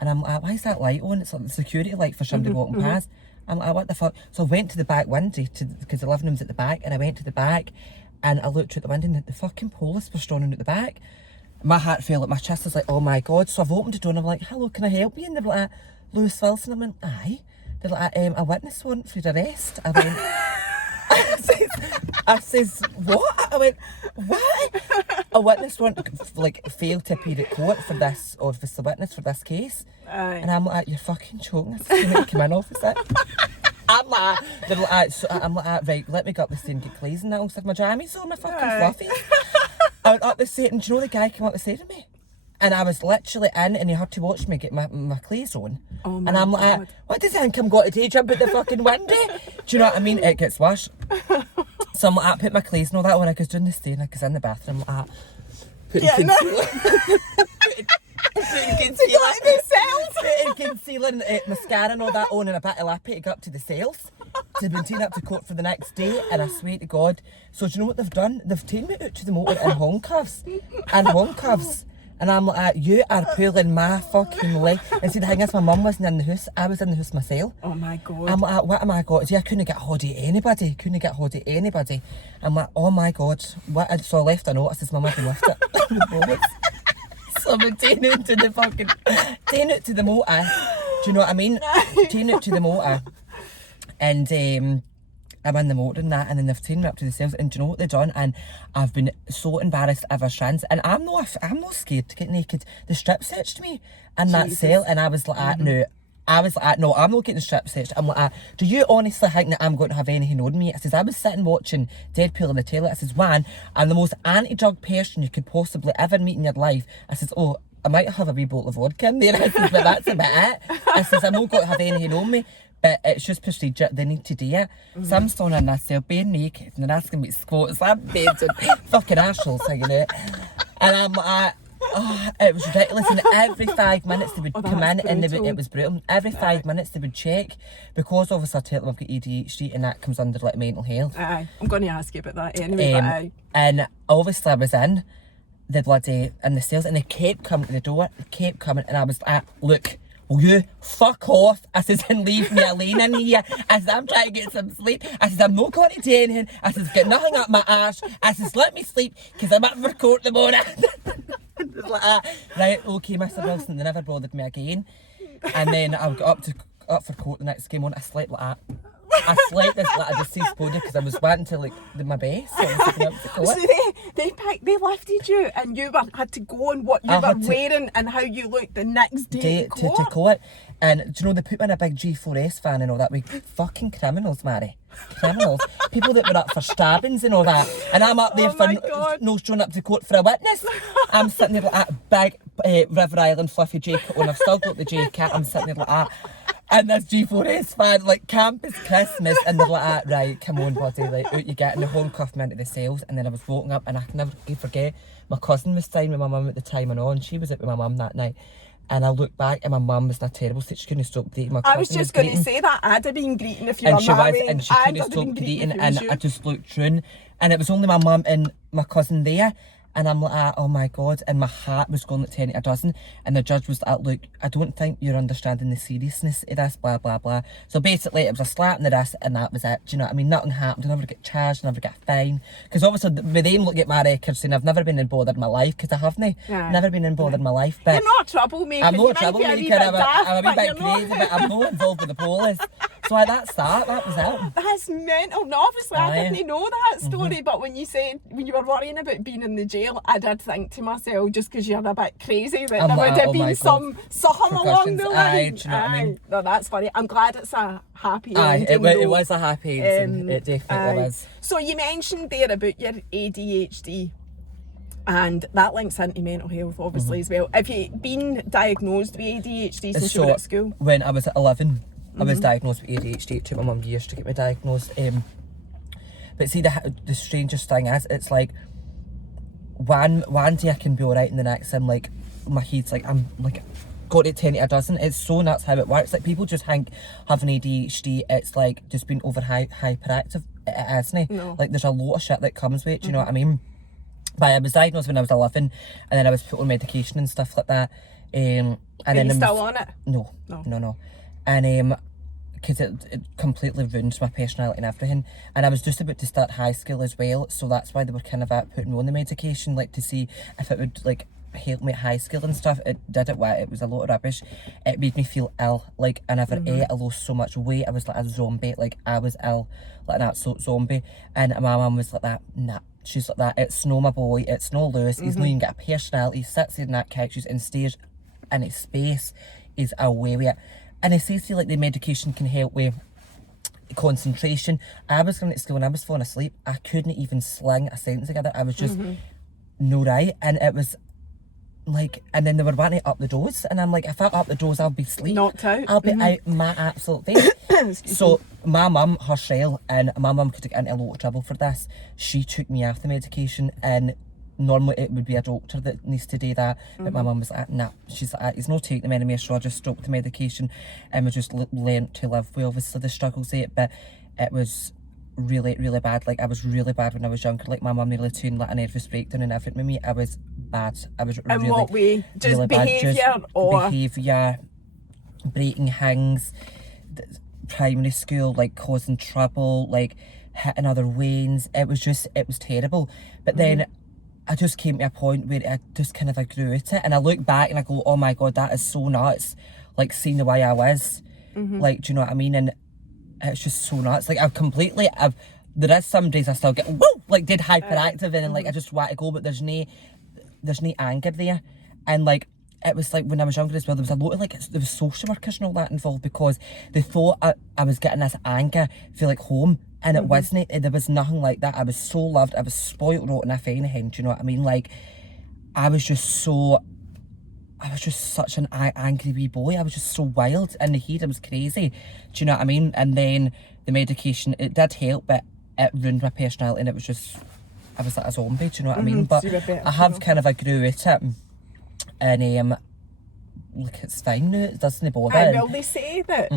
And I'm like, why is that light on? It's like the security light for somebody walking past. I'm like, what the fuck? So I went to the back window, because the living room's at the back, and I went to the back, and I looked out the window, and the fucking police were standing at the back. My heart fell at my chest. I was like, oh my God. So I've opened the door, and I'm like, hello, can I help you? And they're like, Lewis Wilson. I went, aye. They're like, a witness warrant for your arrest. I went, I says, what? I went, what? A witness warrant, like, failed to appear at court for this, or if it's the witness for this case. Aye. And I'm like, you're fucking joking. I said, you need to come in, officer. I'm like, they're like, right, let me go up the stairs and get cleans and that. I said, my jammies on, my fucking fluffies. I went up the stairs, and do you know the guy came up the stairs to me? And I was literally in, and he had to watch me get my cleans on. Oh my and I'm God. like, what does income got to do? Jump out the fucking window? Do you know what I mean? It gets worse. So I'm like, I put my cleans and all that when I was doing the stair, and I was in the bathroom, I'm like, putting concealing, mascara and all that on, and a bit of lappy to go up to the cells to be taken up to court for the next day. And I swear to God, so do you know what they've done? They've taken me out to the motor in handcuffs. And I'm like, you are pulling my fucking leg. And see, the thing is, my mum wasn't in the house. I was in the house myself. Oh my God. I'm like, what am I got to do? I couldn't get hold of anybody. I'm like, oh my God. So I left a note. I says, Mum, I can lift it. So I've been taken out to the motor. Do you know what I mean? Taken out to the motor. And I'm in the motor and that, and then they've taken me up to the cells, and do you know what they've done? And I've been so embarrassed ever since. And I'm not scared to get naked. They strip searched me in that cell, and I was like, no. I'm not getting strip searched. I'm like, do you honestly think that I'm going to have anything on me? I says, I was sitting watching Deadpool on the telly. I says, one, I'm the most anti-drug person you could possibly ever meet in your life. I says, oh, I might have a wee bottle of vodka in there. I says, but that's about it. I says, I'm not going to have anything on me. But it's just procedure, they need to do it. So I'm standing in this cell, bare naked, and they're asking me to squat. So I'm bedding, fucking arseholes hanging out. And I'm like, oh, it was ridiculous. And every 5 minutes they would come in, and it was brutal. Every 5 minutes they would check, because obviously I tell them I've got ADHD, and that comes under like mental health. Aye, I'm going to ask you about that anyway, but aye. And obviously I was in the cells, and they kept coming to the door, and I was like, look, will you fuck off? I says, and leave me alone in here. I says, I'm trying to get some sleep. I says, I'm not going to do anything. I says, get nothing up my arse. I says, let me sleep, because I'm up for court in the morning. Right, okay, Mr. Wilson, they never bothered me again. And then I got up for court the next game on. I slept like that. I slept this like a deceased body, because I was wanting to my best. So they lifted you, and you had to go on what you were wearing and how you looked the next day to court. And do you know, they put me in a big G4S van and all that. With fucking criminals, Mary. Criminals. People that were up for stabbings and all that. And I'm up there for no showing up to court for a witness. I'm sitting there like that big River Island fluffy jacket on. I've still got the jacket. I'm sitting there like that. And this G4S fan, like, campus Christmas, and they're like, right, come on, buddy, like, out you get. And they handcuffed me into the cells, and then I was walking up, and I can never forget, my cousin was staying with my mum at the time and on. She was out with my mum that night. And I looked back, and my mum was in a terrible state. She couldn't stop greeting my cousin. I was just going to say that. I'd have been greeting if you were married. And she couldn't stop greeting, and I just looked through, and it was only my mum and my cousin there. And I'm like, oh my God, and my heart was going like 10 to a dozen. And the judge was like, look, I don't think you're understanding the seriousness of this, blah, blah, blah. So basically, it was a slap in the wrist, and that was it. Do you know what I mean? Nothing happened. I never get charged, I never get a fine. Because obviously, with them look at my records, saying I've never been in bother in my life, because I haven't. Yeah. Never been in bother in my life. But you're not a troublemaker. I'm not a troublemaker. I'm a wee bit crazy, but I'm not involved with the police. So that's that. That was it. That's mental. No, obviously, I didn't know that story, but when you were worrying about being in the jail, I did think to myself, just because you're a bit crazy, that there would have been something along the line. Do you know what I mean? No, that's funny. I'm glad it's a happy ending. It was a happy ending. It definitely was. So you mentioned there about your ADHD, and that links into mental health, obviously, as well. Have you been diagnosed with ADHD since you were at school? When I was at 11, I was diagnosed with ADHD. It took my mum years to get me diagnosed. But see, the strangest thing is, it's like, one day I can be alright, and the next I'm like, my head's like, I'm like, got it 10 to a dozen. It's so nuts how it works. Like, people just think having ADHD, it's like just being over hyperactive. It isn't. No. Like, there's a lot of shit that comes with it, do you know what I mean? But I was diagnosed when I was 11, and then I was put on medication and stuff like that. And Are then you still on it? No. And because it completely ruined my personality and everything. And I was just about to start high school as well, so that's why they were kind of at putting me on the medication, like to see if it would like help me at high school and stuff. It did it. It was a lot of rubbish. It made me feel ill. Like I never ate. I lost so much weight. I was like a zombie. Like I was ill, like an absolute zombie. And my mum was like that. Nah. She's like that. It's no my boy. It's no Lewis. He's not even got a personality. He sits there in that couch and stares in his space. He's away with it. And he says to you like the medication can help with concentration. I was going to school and I was falling asleep. I couldn't even sling a sentence together. I was just no right. And it was like, and then they were wanting to up the dose, and I'm like, if I up the dose, I'll be asleep. Knocked out. I'll be out my absolute face. So my mum, herself, and my mum could get into a lot of trouble for this. She took me off the medication, and normally it would be a doctor that needs to do that, but my mum was like, nah. She's like, he's not taking them anymore, so I just stopped the medication, and we just learnt to live with obviously the struggles of it. But it was really, really bad. Like I was really bad when I was younger. Like my mum nearly turned like a nervous breakdown and everything with me. I was bad. I was in really, what way? Just really behaviour bad. Just or behaviour, breaking things, primary school, like causing trouble, like hitting other wains. It was terrible. But then I just came to a point where I just kind of grew at it, and I look back and I go, oh my God, that is so nuts. Like seeing the way I was, like, do you know what I mean? And it's just so nuts. Like there is some days I still get woo, like dead hyperactive and like I just want to go, but there's no anger there. And like it was like when I was younger as well, there was a lot of there was social workers and all that involved, because they thought I was getting this anger for like home, and it wasn't. There was nothing like that. I was so loved. I was spoiled rotten if anything. Do you know what I mean? Like I was just such an angry wee boy. I was just so wild in the head. I was crazy. Do you know what I mean? And then the medication, it did help, but it ruined my personality, and it was just, I was like a zombie. Do you know what I mean? But I have kind of grew at it, and look, it's fine now. It doesn't bother. Well, they say that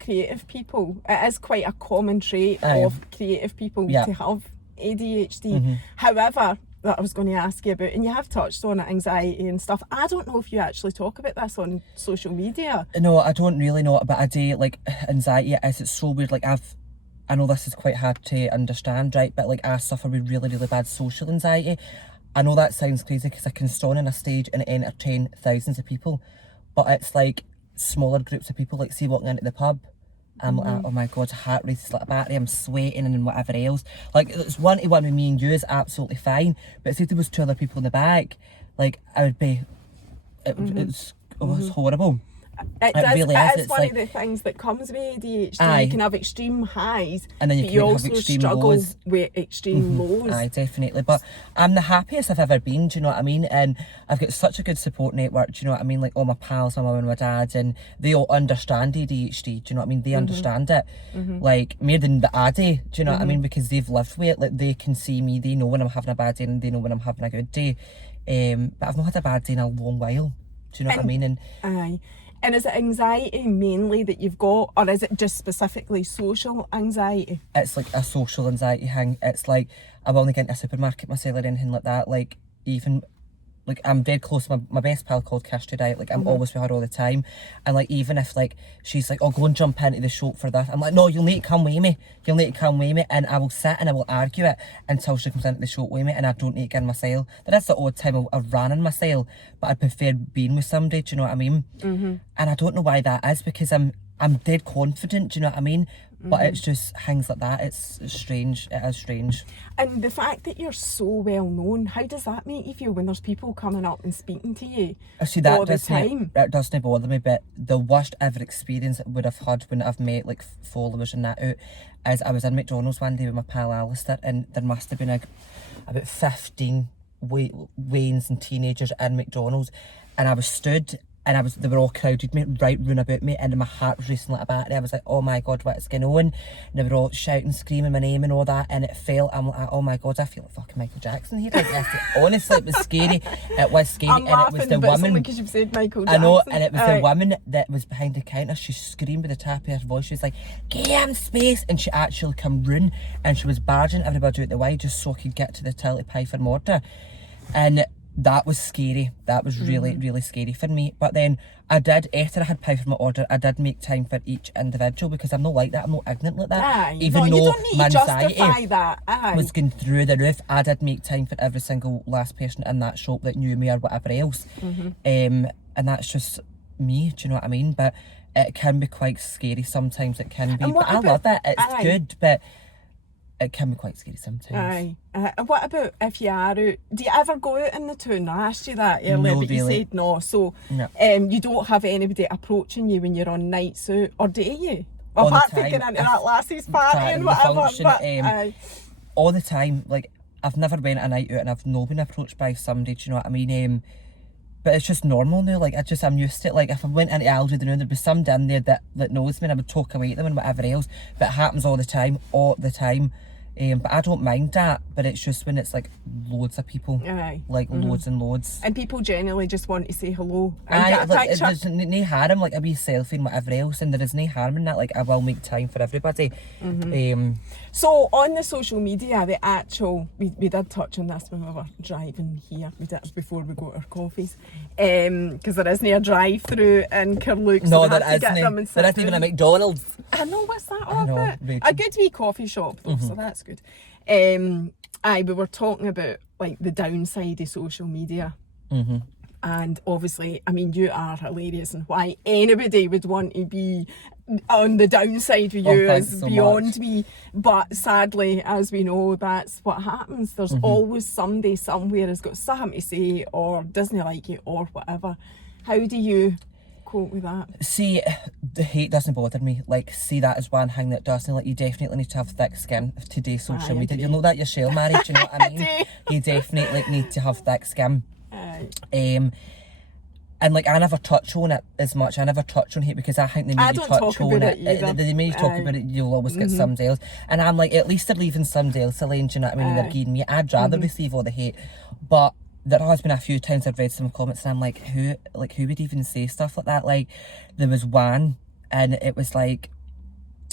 creative people, it is quite a common trait of creative people to have ADHD. However, that I was going to ask you about, and you have touched on it, anxiety and stuff. I don't know if you actually talk about this on social media. No, I don't really know, but I do. Like anxiety it's so weird. Like I know this is quite hard to understand, right? But like I suffer with really, really bad social anxiety. I know that sounds crazy because I can stand on a stage and entertain thousands of people, but it's like smaller groups of people. Like see walking into the pub, I'm like, oh my God, heart rate is like a battery, I'm sweating and whatever else. Like it's 1-to-1 with me and you is absolutely fine, but say there was 2 other people in the back, like I would be, it's horrible. It really is. It's one of the things that comes with ADHD. You can have extreme highs, and then you can also have extreme struggle lows. with extreme lows. Aye, definitely. But I'm the happiest I've ever been, do you know what I mean? And I've got such a good support network, do you know what I mean? Like all my pals, my mum and my dad, and they all understand ADHD, do you know what I mean? They understand it. Like, more than the Addy, do you know what I mean? Because they've lived with it. Like, they can see me, they know when I'm having a bad day, and they know when I'm having a good day. But I've not had a bad day in a long while, do you know what I mean? Aye. And is it anxiety mainly that you've got, or is it just specifically social anxiety? It's like a social anxiety thing. It's like I will not get into a supermarket myself or anything like that. Like even like I'm very close to my best pal called Kirsty, right? Like I'm always with her all the time. And like even if like she's like, oh, go and jump into the shop for this, I'm like, no, you'll need to come with me. You'll need to come with me. And I will sit and I will argue it until she comes into the shop with me, and I don't need to get in myself. There is the odd time I've ran in myself, but I prefer being with somebody, do you know what I mean? And I don't know why that is, because I'm dead confident, do you know what I mean? But it's just things like that. It's strange. It is strange. And the fact that you're so well known, how does that make you feel when there's people coming up and speaking to you all the time? That doesn't bother me, but the worst ever experience I would have had when I've met like followers and that out is I was in McDonald's one day with my pal Alistair, and there must have been about 15 wains and teenagers in McDonald's, and I was stood, and they were all crowded me right round about me, and my heart was racing like a battery. I was like, oh my God, what's going on? And they were all shouting, screaming my name and all that, and it felt, I'm like, oh my God, I feel like fucking Michael Jackson here. Like, honestly, it was scary. It was scary. I'm laughing, and it was the but woman, because you've said Michael Jackson. I know, and it was the woman that was behind the counter. She screamed with the top of her voice. She was like, give him space. And she actually come run, and she was barging everybody out the way just so I could get to the till to pay for more. And that was scary. That was really, really scary for me. But then after I had paid for my order, I did make time for each individual, because I'm not like that. I'm not ignorant like that. Aye. Even no, though you don't need my to anxiety justify that. Aye. was going through the roof, I did make time for every single last person in that shop that knew me or whatever else. And that's just me, do you know what I mean? But it can be quite scary sometimes. It can be, but I love it. It's good, but it can be quite scary sometimes. Aye. What about if you are out? Do you ever go out in the town? I asked you that earlier, No, but you really. said no. So No. you don't have anybody approaching you when you're on nights out, or do you? All the Apart from time. getting into that lassie's party and the whatever. function, But, aye. all the time. Like, I've never been a night out and I've not been approached by somebody, do you know what I mean? But it's just normal now. Like, I'm used to it. Like, if I went into Aldi, there'd be somebody in there that knows me, and I would talk away to them and whatever else. But it happens all the time. But I don't mind that. But it's just when it's like loads of people. Aye. Like loads and loads. And people generally just want to say hello and Aye, get a like, picture. there's no harm, like a wee selfie and whatever else, and there is no harm in that. Like, I will make time for everybody. So on the social media, the actual, we did touch on this when we were driving here. We did it before we got our coffees, because there isn't a drive-through in Carluke. No, so there isn't. There isn't even a McDonald's. I know, what's that all know, about? Rachel. A good wee coffee shop though, so that's good. We were talking about like the downside of social media. And obviously, I mean, you are hilarious, and why anybody would want to be on the downside with you is so beyond much. me. But sadly, as we know, that's what happens. There's always somebody somewhere has got something to say, or doesn't like you, or whatever. How do you cope with that? See, the hate doesn't bother me. Like, see, that is one thing that doesn't. Like, you definitely need to have thick skin for today's social media. You know that yourself, Mary, do you know what I mean? You definitely need to have thick skin. And like, I never touch on it as much. I never touch on hate, because I think the minute you touch on it, the minute you talk about it, you'll always get somebody else. And I'm like, at least they're leaving somebody else alone, do you know what I mean? And they're giving me. I'd rather receive all the hate. But there has been a few times I've read some comments and I'm like, who would even say stuff like that? Like, there was one, and it was like,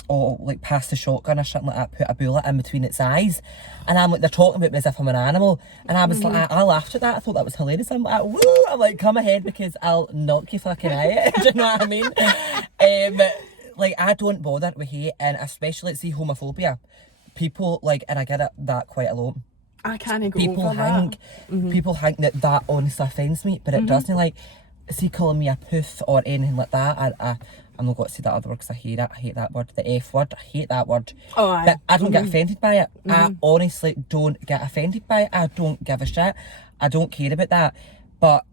oh, like, pass the shotgun or something like that, put a bullet in between its eyes. And I'm like, they're talking about me as if I'm an animal. And I was like, I laughed at that. I thought that was hilarious. I'm like, woo! I'm like, come ahead, because I'll knock you fucking eye out. Do you know what I mean? Like, I don't bother with hate, and especially, see, homophobia. People, like, and I get it that quite a lot. I can't go over that. People think that honestly offends me, but it doesn't. Like, see, calling me a poof or anything like that, I'm not going to say that other word because I hate it. I hate that word, the F word. I hate that word. Oh, aye. But I don't get offended by it. I honestly don't get offended by it. I don't give a shit. I don't care about that. But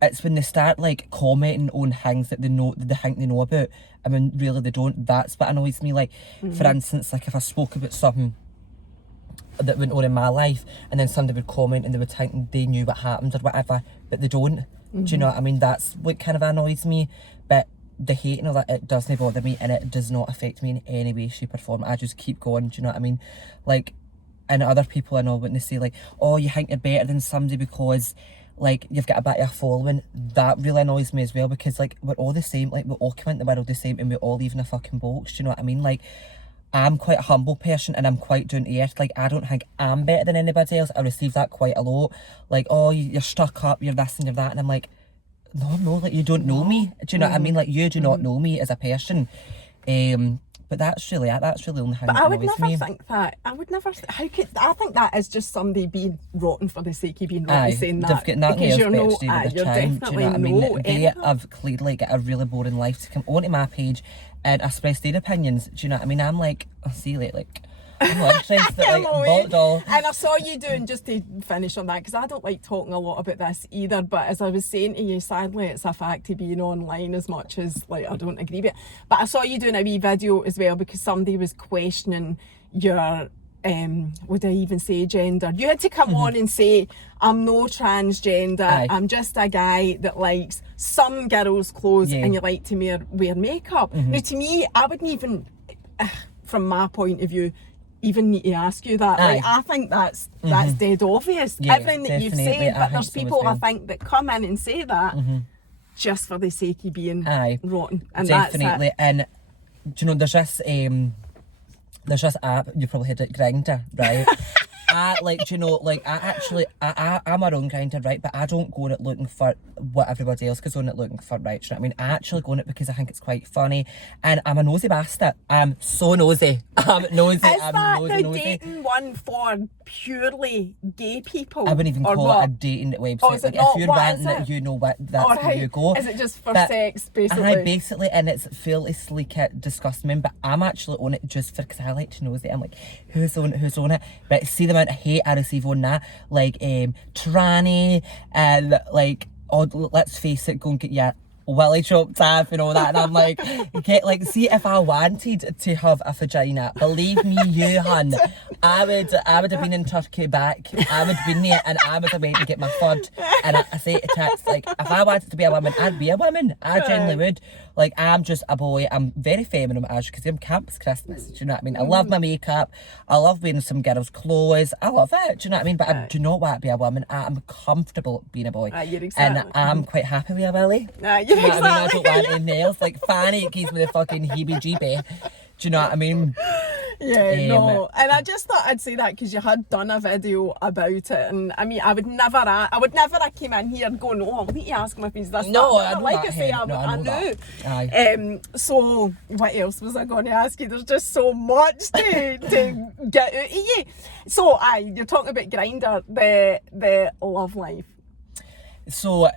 it's when they start like commenting on things that they think they know about, and when really they don't. That's what annoys me. Like, for instance, like if I spoke about something that went on in my life, and then somebody would comment and they would think they knew what happened or whatever, but they don't. Do you know what I mean? That's what kind of annoys me. But the hate and all that, it doesn't bother me, and it does not affect me in any way, shape or form. I just keep going, do you know what I mean? Like, and other people I know, when they say like, oh, you think you're better than somebody because like you've got a bit of a following, that really annoys me as well, because like we're all the same, like we all come into the world the same, and we all live in a fucking box, do you know what I mean? Like, I'm quite a humble person, and I'm quite down to earth. Like, I don't think I'm better than anybody else. I receive that quite a lot. Like, oh, you're stuck up, you're this and you're that, and I'm like, no, like, you don't know me. Do you know what I mean? Like, you do not know me as a person. But that's really it. That's really the only thing that annoys me. But I would never think that. I would never. I think that is just somebody being rotten for the sake of being rotten, saying that. They've got nothing else better to do with their time. Do you know what I mean? They have clearly got a really boring life to come onto my page and express their opinions. Do you know what I mean? I'm like, I'll see you later. Like, I'm not interested. Like, bought it all. And I saw you doing, just to finish on that, because I don't like talking a lot about this either, but as I was saying to you, sadly it's a fact of being online, as much as like I don't agree with it. But I saw you doing a wee video as well, because somebody was questioning your would I even say gender? You had to come on and say, I'm no transgender. Aye. I'm just a guy that likes some girls' clothes and you like to wear makeup. Now, to me, I wouldn't even, from my point of view, even need to ask you that. Like, I think that's dead obvious. Everything that you've said, but there's people I think that come in and say that just for the sake of being rotten. And definitely. That's it. And do you know, there's this app, you probably heard it, Grindr, right? I like, do you know, like, I'm my own kind of, right, but I don't go on it looking for what everybody else goes on it looking for, right, do you know what I mean? I actually go on it because I think it's quite funny, and I'm a nosy bastard. I'm so nosy. I'm nosy. Is I'm that nosy, the nosy. dating one for purely gay people? I wouldn't even call what? it a dating website. Oh, is it like, not? if you're What wanting is it, it? you know what, that's where Alright. you go. Is it just for But sex, basically? Basically, and it's fairly sleek, it disgusts me, but I'm actually on it just for, because I like to know that I'm like, who's on it? But see the amount of hate I receive on that, like, tranny, and like, oh, let's face it, go and get your willy chopped off and all that, and I'm like, see, if I wanted to have a vagina, believe me, you hun, I would have been in Turkey back. I would have been there, and I would have went to get my third. And I say to Tex, like, if I wanted to be a woman, I'd be a woman. I genuinely would. Like, I'm just a boy. I'm very feminine, as you can see. I'm Campus Christmas. Do you know what I mean? I love my makeup. I love wearing some girls' clothes. I love it. Do you know what I mean? But I do not want to be a woman. I'm comfortable being a boy. You're exactly. And I'm quite happy with a willy. You're Do you know exactly. what I mean? I don't want anything else. Like, Fanny gives me the fucking heebie-jeebie. Do you know what I mean? Yeah, no. And I just thought I'd say that because you had done a video about it, and I mean, I would never have came in here going, oh, I need to ask him if he's this. No, that. I know Like that, I say, Hen. No, I I know knew. that. Aye. So what else was I going to ask you? There's just so much to get out of you. So you're talking about Grindr, the love life. So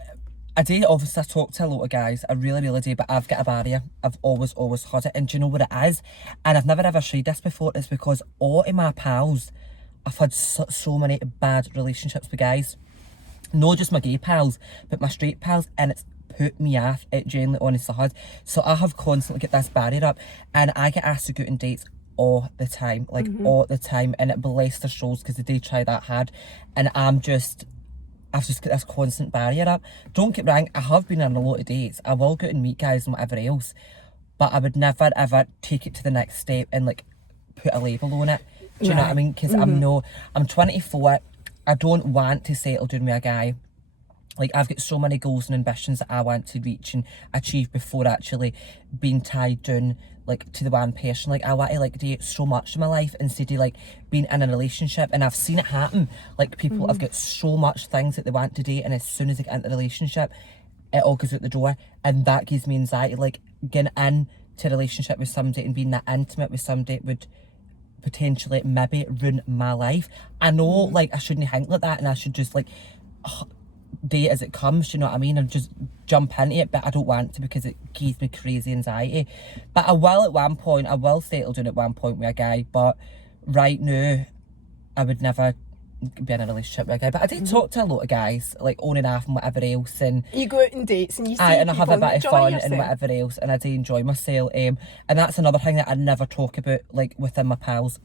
I do, obviously I talk to a lot of guys, I really, really do, but I've got a barrier. I've always had it, and do you know what it is? And I've never ever shared this before. It's because all of my pals, I've had so many bad relationships with guys. Not just my gay pals, but my straight pals, and it's put me off. It genuinely, honestly has. So I have constantly got this barrier up, and I get asked to go on dates all the time, like all the time, and it bless their souls because they do try that hard, and I've just got this constant barrier up. Don't get me wrong, I have been on a lot of dates. I will go and meet guys and whatever else, but I would never ever take it to the next step and like put a label on it. Do you know what I mean? Because I'm 24. I don't want to settle down with a guy. Like, I've got so many goals and ambitions that I want to reach and achieve before actually being tied down like to the one person. Like, I want to like do so much in my life instead of like being in a relationship, and I've seen it happen. Like, people have got so much things that they want to do, and as soon as they get into the relationship, it all goes out the door, and that gives me anxiety. Like, getting into a relationship with somebody and being that intimate with somebody would potentially maybe ruin my life. I know like I shouldn't think like that, and I should just like date as it comes, do you know what I mean, and just jump into it, but I don't want to because it gives me crazy anxiety. But I will settle down at one point with a guy, but right now I would never be in a relationship with a guy. But I did talk to a lot of guys, like on and off and whatever else, and you go out on dates and you see and I have a people bit of enjoy fun yourself. and whatever else, and I do enjoy myself, and that's another thing that I never talk about like within my pals.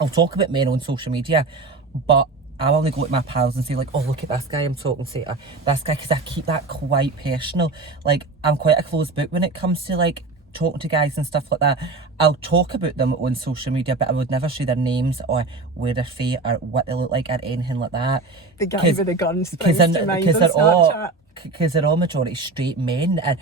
I'll talk about men on social media, but I'll only go to my pals and say like, oh, look at this guy I'm talking to, this guy, because I keep that quite personal. Like, I'm quite a closed book when it comes to like talking to guys and stuff like that. I'll talk about them on social media, but I would never share their names or where they're from or what they look like or anything like that. The guy with the gun springs to mind because on they're all Snapchat. because they're all majority straight men, and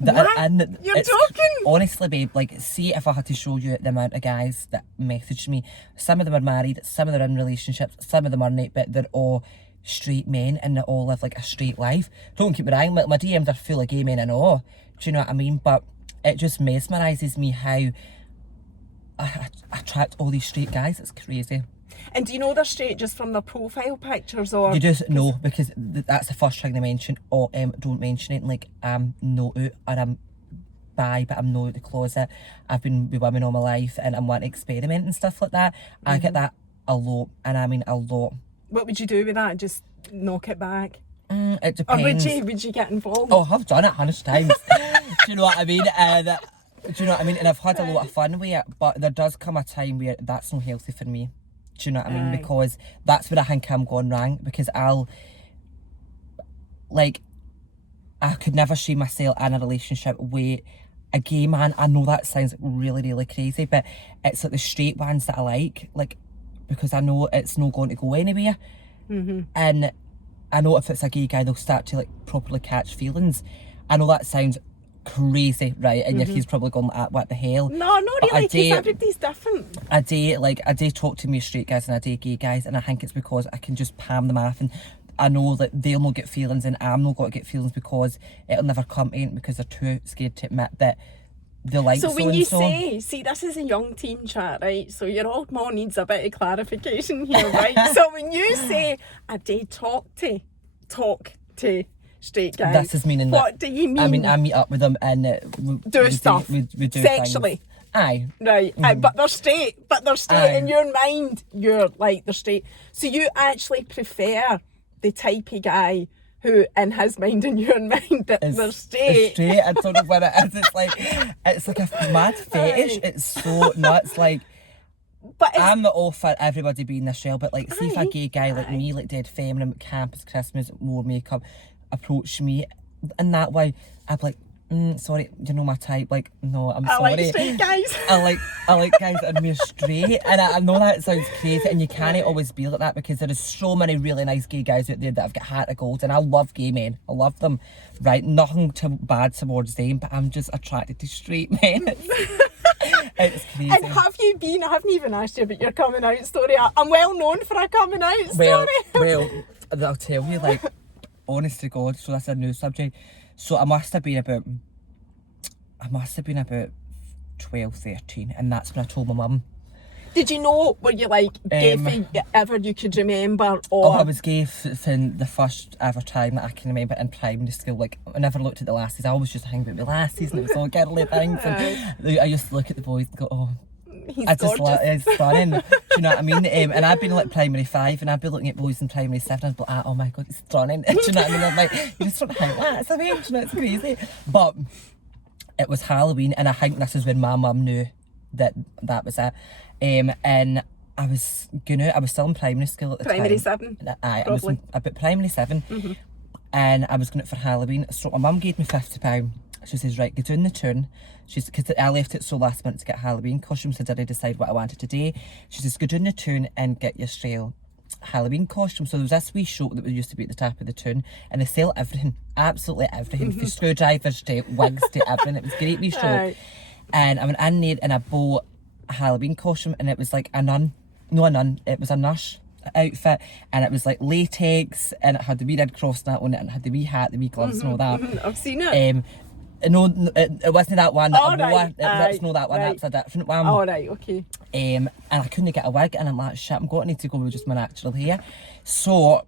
You're joking? Honestly, babe, like, see if I had to show you the amount of guys that message me. Some of them are married, some of them are in relationships, some of them are not, but they're all straight men and they all live like a straight life. Don't get me wrong, my DMs are full of gay men and all. Do you know what I mean? But it just mesmerises me how I attract all these straight guys. It's crazy. And do you know they're straight just from their profile pictures, or you just know because that's the first thing they mention, or don't mention it, like I'm not out or I'm bi but I'm not out the closet, I've been with women all my life and I'm wanting to experiment and stuff like that. I get that a lot, and I mean a lot. What would you do with that? Just knock it back? It depends. Or would you get involved? Oh, I've done it 100 times. Do you know what I mean? Do you know what I mean? And I've had a lot of fun with it, but there does come a time where that's not healthy for me. Do you know what I mean? Because that's where I think I'm going wrong, because I could never see myself in a relationship with a gay man. I know that sounds really, really crazy, but it's like the straight ones that I like, because I know it's not going to go anywhere. And I know if it's a gay guy, they'll start to like properly catch feelings. I know that sounds crazy, right? And he's probably going like, what the hell? No, not But really, because everybody's different. I do talk to me straight guys and I do gay guys, and I think it's because I can just palm them off, and I know that they'll not get feelings and I'm not going to get feelings because it'll never come in because they're too scared to admit that they like so when you say, see, this is a young teen chat, right? So your old mom needs a bit of clarification here, right? So when you say I do talk to straight guys, this is meaning what do you mean? I mean, I meet up with them and do stuff. We do sexually. Things. Aye. Right. But they're straight. Aye. In your mind, you're like, they're straight. So you actually prefer the type of guy who, in his mind and your mind, that they're straight. Straight. I don't know what it is. It's like a mad fetish. It's so nuts. Like, but I'm all for everybody being this shell, but like, see if a gay guy like me, like dead feminine, campus, Christmas, more makeup, approach me in that way, I'd be like, sorry, you know my type. Like, no, I'm sorry. I like straight guys. I like guys that are more straight, and I know that sounds crazy, and you can't always be like that because there is so many really nice gay guys out there that have got heart of gold, and I love gay men. I love them, right? Nothing bad towards them, but I'm just attracted to straight men. It's crazy. And have you been? I haven't even asked you about your coming out story. I'm well known for a coming out story. Well, I'll tell you, like, honest to God, so that's a new subject. So I must have been about 12, 13, and that's when I told my mum. Did you know, were you like gay for ever you could remember? Or? Oh, I was gay from the first ever time that I can remember in primary school. Like, I never looked at the lassies. I always used to hang about with lassies and it was all girly things. And I used to look at the boys and go, oh, he's gorgeous. It's stunning. Do you know what I mean? And I'd been like primary 5 and I'd be looking at boys in primary 7 and I'd be like, oh my God, it's stunning. Do you know what I mean? I'm like, you just sort of think, that's amazing, you know, it's crazy. But it was Halloween and I think this is when my mum knew that was it. And I was still in primary school at the primary time. 7? I was about primary 7. And I was going out for Halloween. So my mum gave me £50. She says, right, go down the turn. Because I left it so last minute to get Halloween costumes, so did I decide what I wanted to do. She says, go down the turn and get your Australian Halloween costume. So there was this wee shop that used to be at the top of the turn, and they sell everything, absolutely everything, from screwdrivers to wigs to everything. It was a great wee shop. Right. And I went in there and I bought a Halloween costume, and it was like it was a nurse outfit, and it was like latex, and it had the wee red cross on it, and it had the wee hat, the wee gloves and all that. I've seen it. No, it wasn't that one that I wore. Right. That's not that one, right. That's a different one. Oh, right, okay. And I couldn't get a wig, and I'm like, shit, I'm going to need to go with just my natural hair. So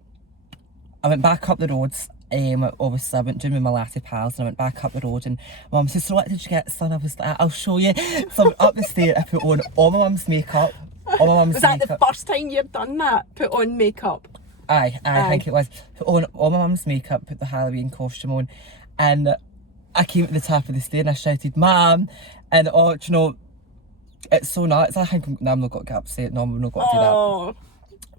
I went back up the roads. Obviously I went down with my lassie pals and I went back up the road, and Mum said, so what did you get, son? I was like, I'll show you. So I went up the stair, I put on all my mum's makeup. Was that the first time you'd done that? Put on makeup? Aye. I think it was. Put on all my mum's makeup, put the Halloween costume on, and I came at the top of the stair and I shouted, Mum, and do you know, it's so nuts. I think I'm not going to get upset. No, I'm not going to do that.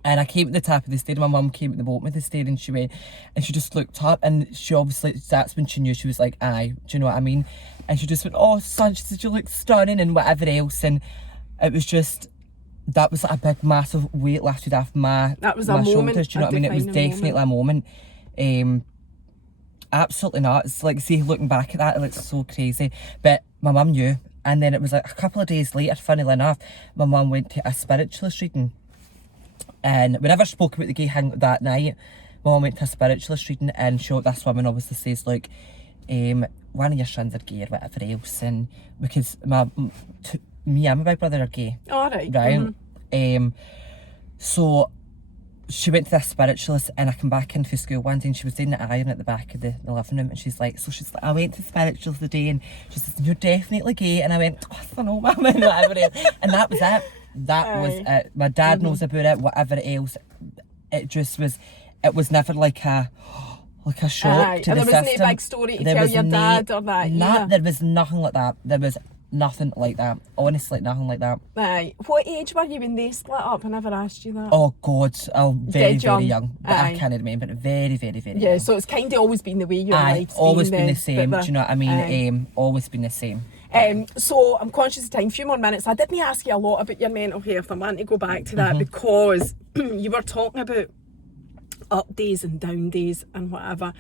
And I came at the top of the stair, and my mum came at the bottom of the stair, and she went, and she just looked up, and she obviously, that's when she knew. She was like, aye, do you know what I mean? And she just went, oh son, she said, you look stunning, and whatever else. And it was just, that was like a big massive weight lifted off my shoulders, do you know what I mean? It was definitely a moment. Absolutely not. It's like, see, looking back at that, it looks so crazy. But my mum knew, and then it was like a couple of days later, funnily enough, my mum went to a spiritualist reading. And we never spoke about the gay hang that night. My mum went to a spiritualist reading, and this woman obviously says, like, one of your sons are gay or whatever else, and because me and my big brother are gay. All right. Right? So she went to this spiritualist, and I come back in for school one day, and she was doing the iron at the back of the living room, and she's like, I went to spiritualist today, and she says, you're definitely gay. And I went, oh, I don't know, mum, and whatever else. And that was it. That was it. My dad knows about it, whatever else. It just was, it was never like a shock to the system. And there wasn't a big story to tell your dad or that? There was nothing like that. There was nothing like that. Honestly, nothing like that. Aye. What age were you when they split up? I never asked you that. Oh God, very young. But Aye. I can't remember. Very young. Yeah, so it's kind of always been the way your life's always been the the same. Do you know what I mean? Always been the same. So I'm conscious of time, a few more minutes. I didn't ask you a lot about your mental health. I want to go back to that because you were talking about up days and down days and whatever.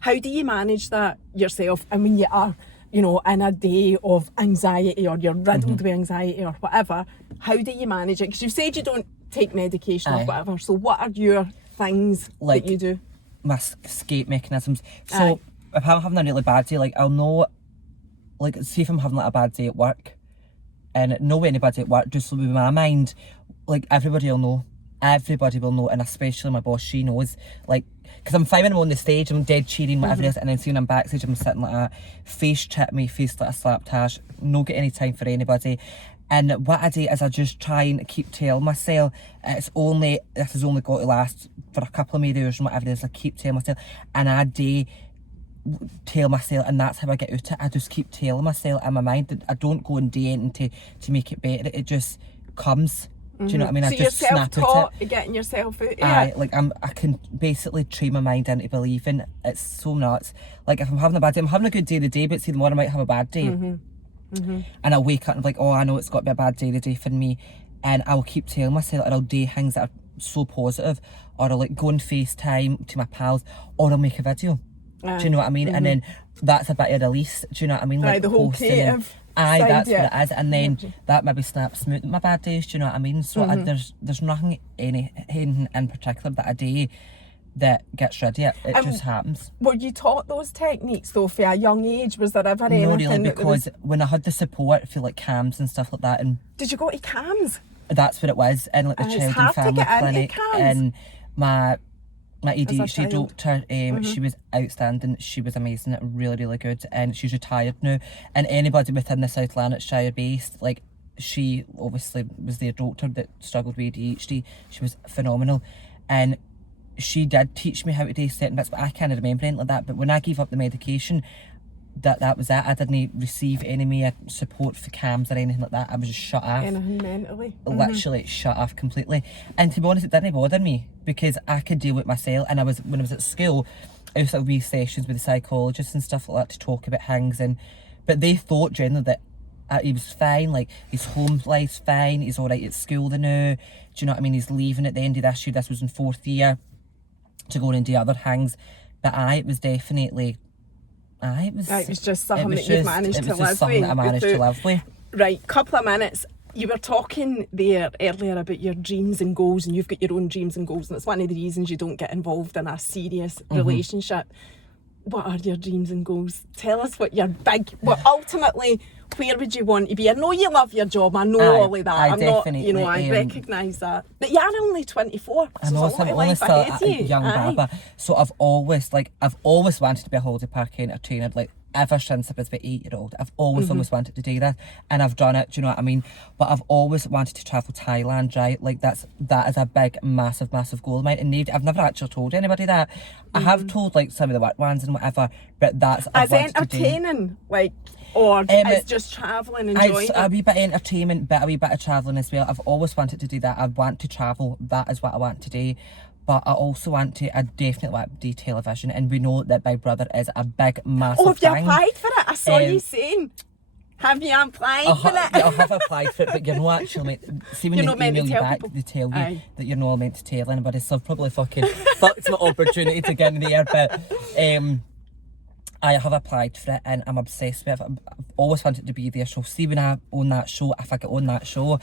How do you manage that yourself? And when you are you know, in a day of anxiety, or you're riddled with anxiety or whatever, how do you manage it? Because you said you don't take medication or whatever, so what are your things like, that you do? My escape mechanisms. So if I'm having a really bad day, like I'll know, like see if I'm having like a bad day at work, and know anybody at work, just with my mind, like everybody will know. Everybody will know, and especially my boss, she knows. Like, because I'm fine when I'm on the stage, I'm dead cheering, whatever it is, and then see when I'm backstage, I'm sitting like a face chip me, face like a slap tash, no get any time for anybody. And what I do is I just try and keep telling myself, this has only got to last for a couple of more hours and whatever it is. I keep telling myself, and I do tell myself, and that's how I get out it. I just keep telling myself in my mind that I don't go and do anything to make it better. It just comes. Do you know what I mean? So I just you're snap self-taught at it. getting yourself out. Like I can basically train my mind into believing. It's so nuts. Like if I'm having a bad day, I'm having a good day today, but see tomorrow I might have a bad day. And I'll wake up and be like, oh, I know it's got to be a bad day today for me. And I'll keep telling myself, or I'll do things that are so positive, or I'll like go on FaceTime to my pals, or I'll make a video. Do you know what I mean? And then that's a bit of release. Do you know what I mean? Like the whole posting creative. That's what it is, and then that maybe snaps smooth my bad days. Do you know what I mean? So there's nothing anything in particular that I do that gets rid of it. It just happens. Were you taught those techniques though for a young age? Was there ever anything? No, really, because when I had the support for like CAMS and stuff like that, and did you go to CAMS? That's what it was, in like the Child and Family Clinic, and my ADHD doctor, she was outstanding. She was amazing, really, really good, and she's retired now. And anybody within the South Lanarkshire based, like, she obviously was their doctor that struggled with ADHD. She was phenomenal, and she did teach me how to do certain bits, but I can't remember anything like that. But when I gave up the medication, that was it. I didn't receive any more support for CAMS or anything like that. I was just shut off. Anything mentally? Literally shut off completely. And to be honest, it didn't bother me because I could deal with myself. And when I was at school, I used to have wee sessions with the psychologists and stuff like that to talk about things. But they thought generally that he was fine, like his home life's fine, he's all right at school now. Do you know what I mean? He's leaving at the end of this year. This was in 4th year to go and do other things. But it was definitely... it was just something that you've managed to live with. It was just something that I managed to live with. Right, couple of minutes. You were talking there earlier about your dreams and goals, and you've got your own dreams and goals, and it's one of the reasons you don't get involved in a serious relationship. What are your dreams and goals? Tell us what your ultimately, where would you want to be? I know you love your job, I know all of that. I'm not, I recognise that. But you are only 24, so there's a lot of life ahead of you. Young baba. So I've always wanted to be a holiday park entertainer, like ever since I was about 8-year-old. I've always wanted to do that, and I've done it. Do you know what I mean? But I've always wanted to travel to Thailand, right? Like that is a big, massive goal of mine. And I've never actually told anybody that. I have told like some of the work ones and whatever, but that's as entertaining, like, or it's just travelling, enjoying a wee bit of entertainment, but a wee bit of travelling as well. I've always wanted to do that. I want to travel. That is what I want to do. But I also I definitely want to do television, and we know that Big Brother is a big, massive thing. Oh, have you applied for it? I saw you saying. Have you applied for it? I have applied for it, but you're not actually see when they email you back, they tell you that you're not meant to tell anybody. So I've probably fucking fucked my opportunity to get in there. But I have applied for it, and I'm obsessed with it. I've always wanted to be there. So see when I own that show, if I get on that show,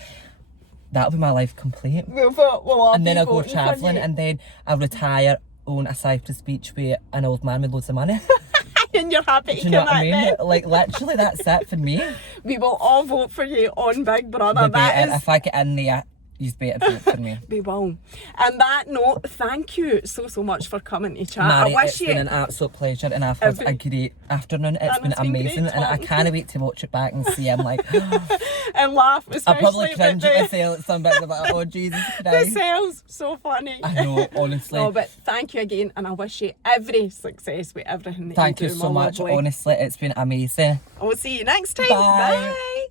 that'll be my life complete. And then I'll go travelling, and then I'll retire on a Cyprus beach with an old man with loads of money. And you're happy to do you know what I mean? Then? Like, literally, that's it for me. We will all vote for you on Big Brother. If I get in there, you better vote for me. We will. On that note, thank you so much for coming to chat. Mary, it's been an absolute pleasure, and I've had a great afternoon. It's been amazing, and I can't wait to watch it back and see. I'm like, and laugh. I probably cringe at myself at some bits. I'm like, oh Jesus Christ. The sales, so funny. I know, honestly. No, but thank you again, and I wish you every success with everything that thank you do. Thank you so much. Honestly, it's been amazing. I'll see you next time. Bye. Bye.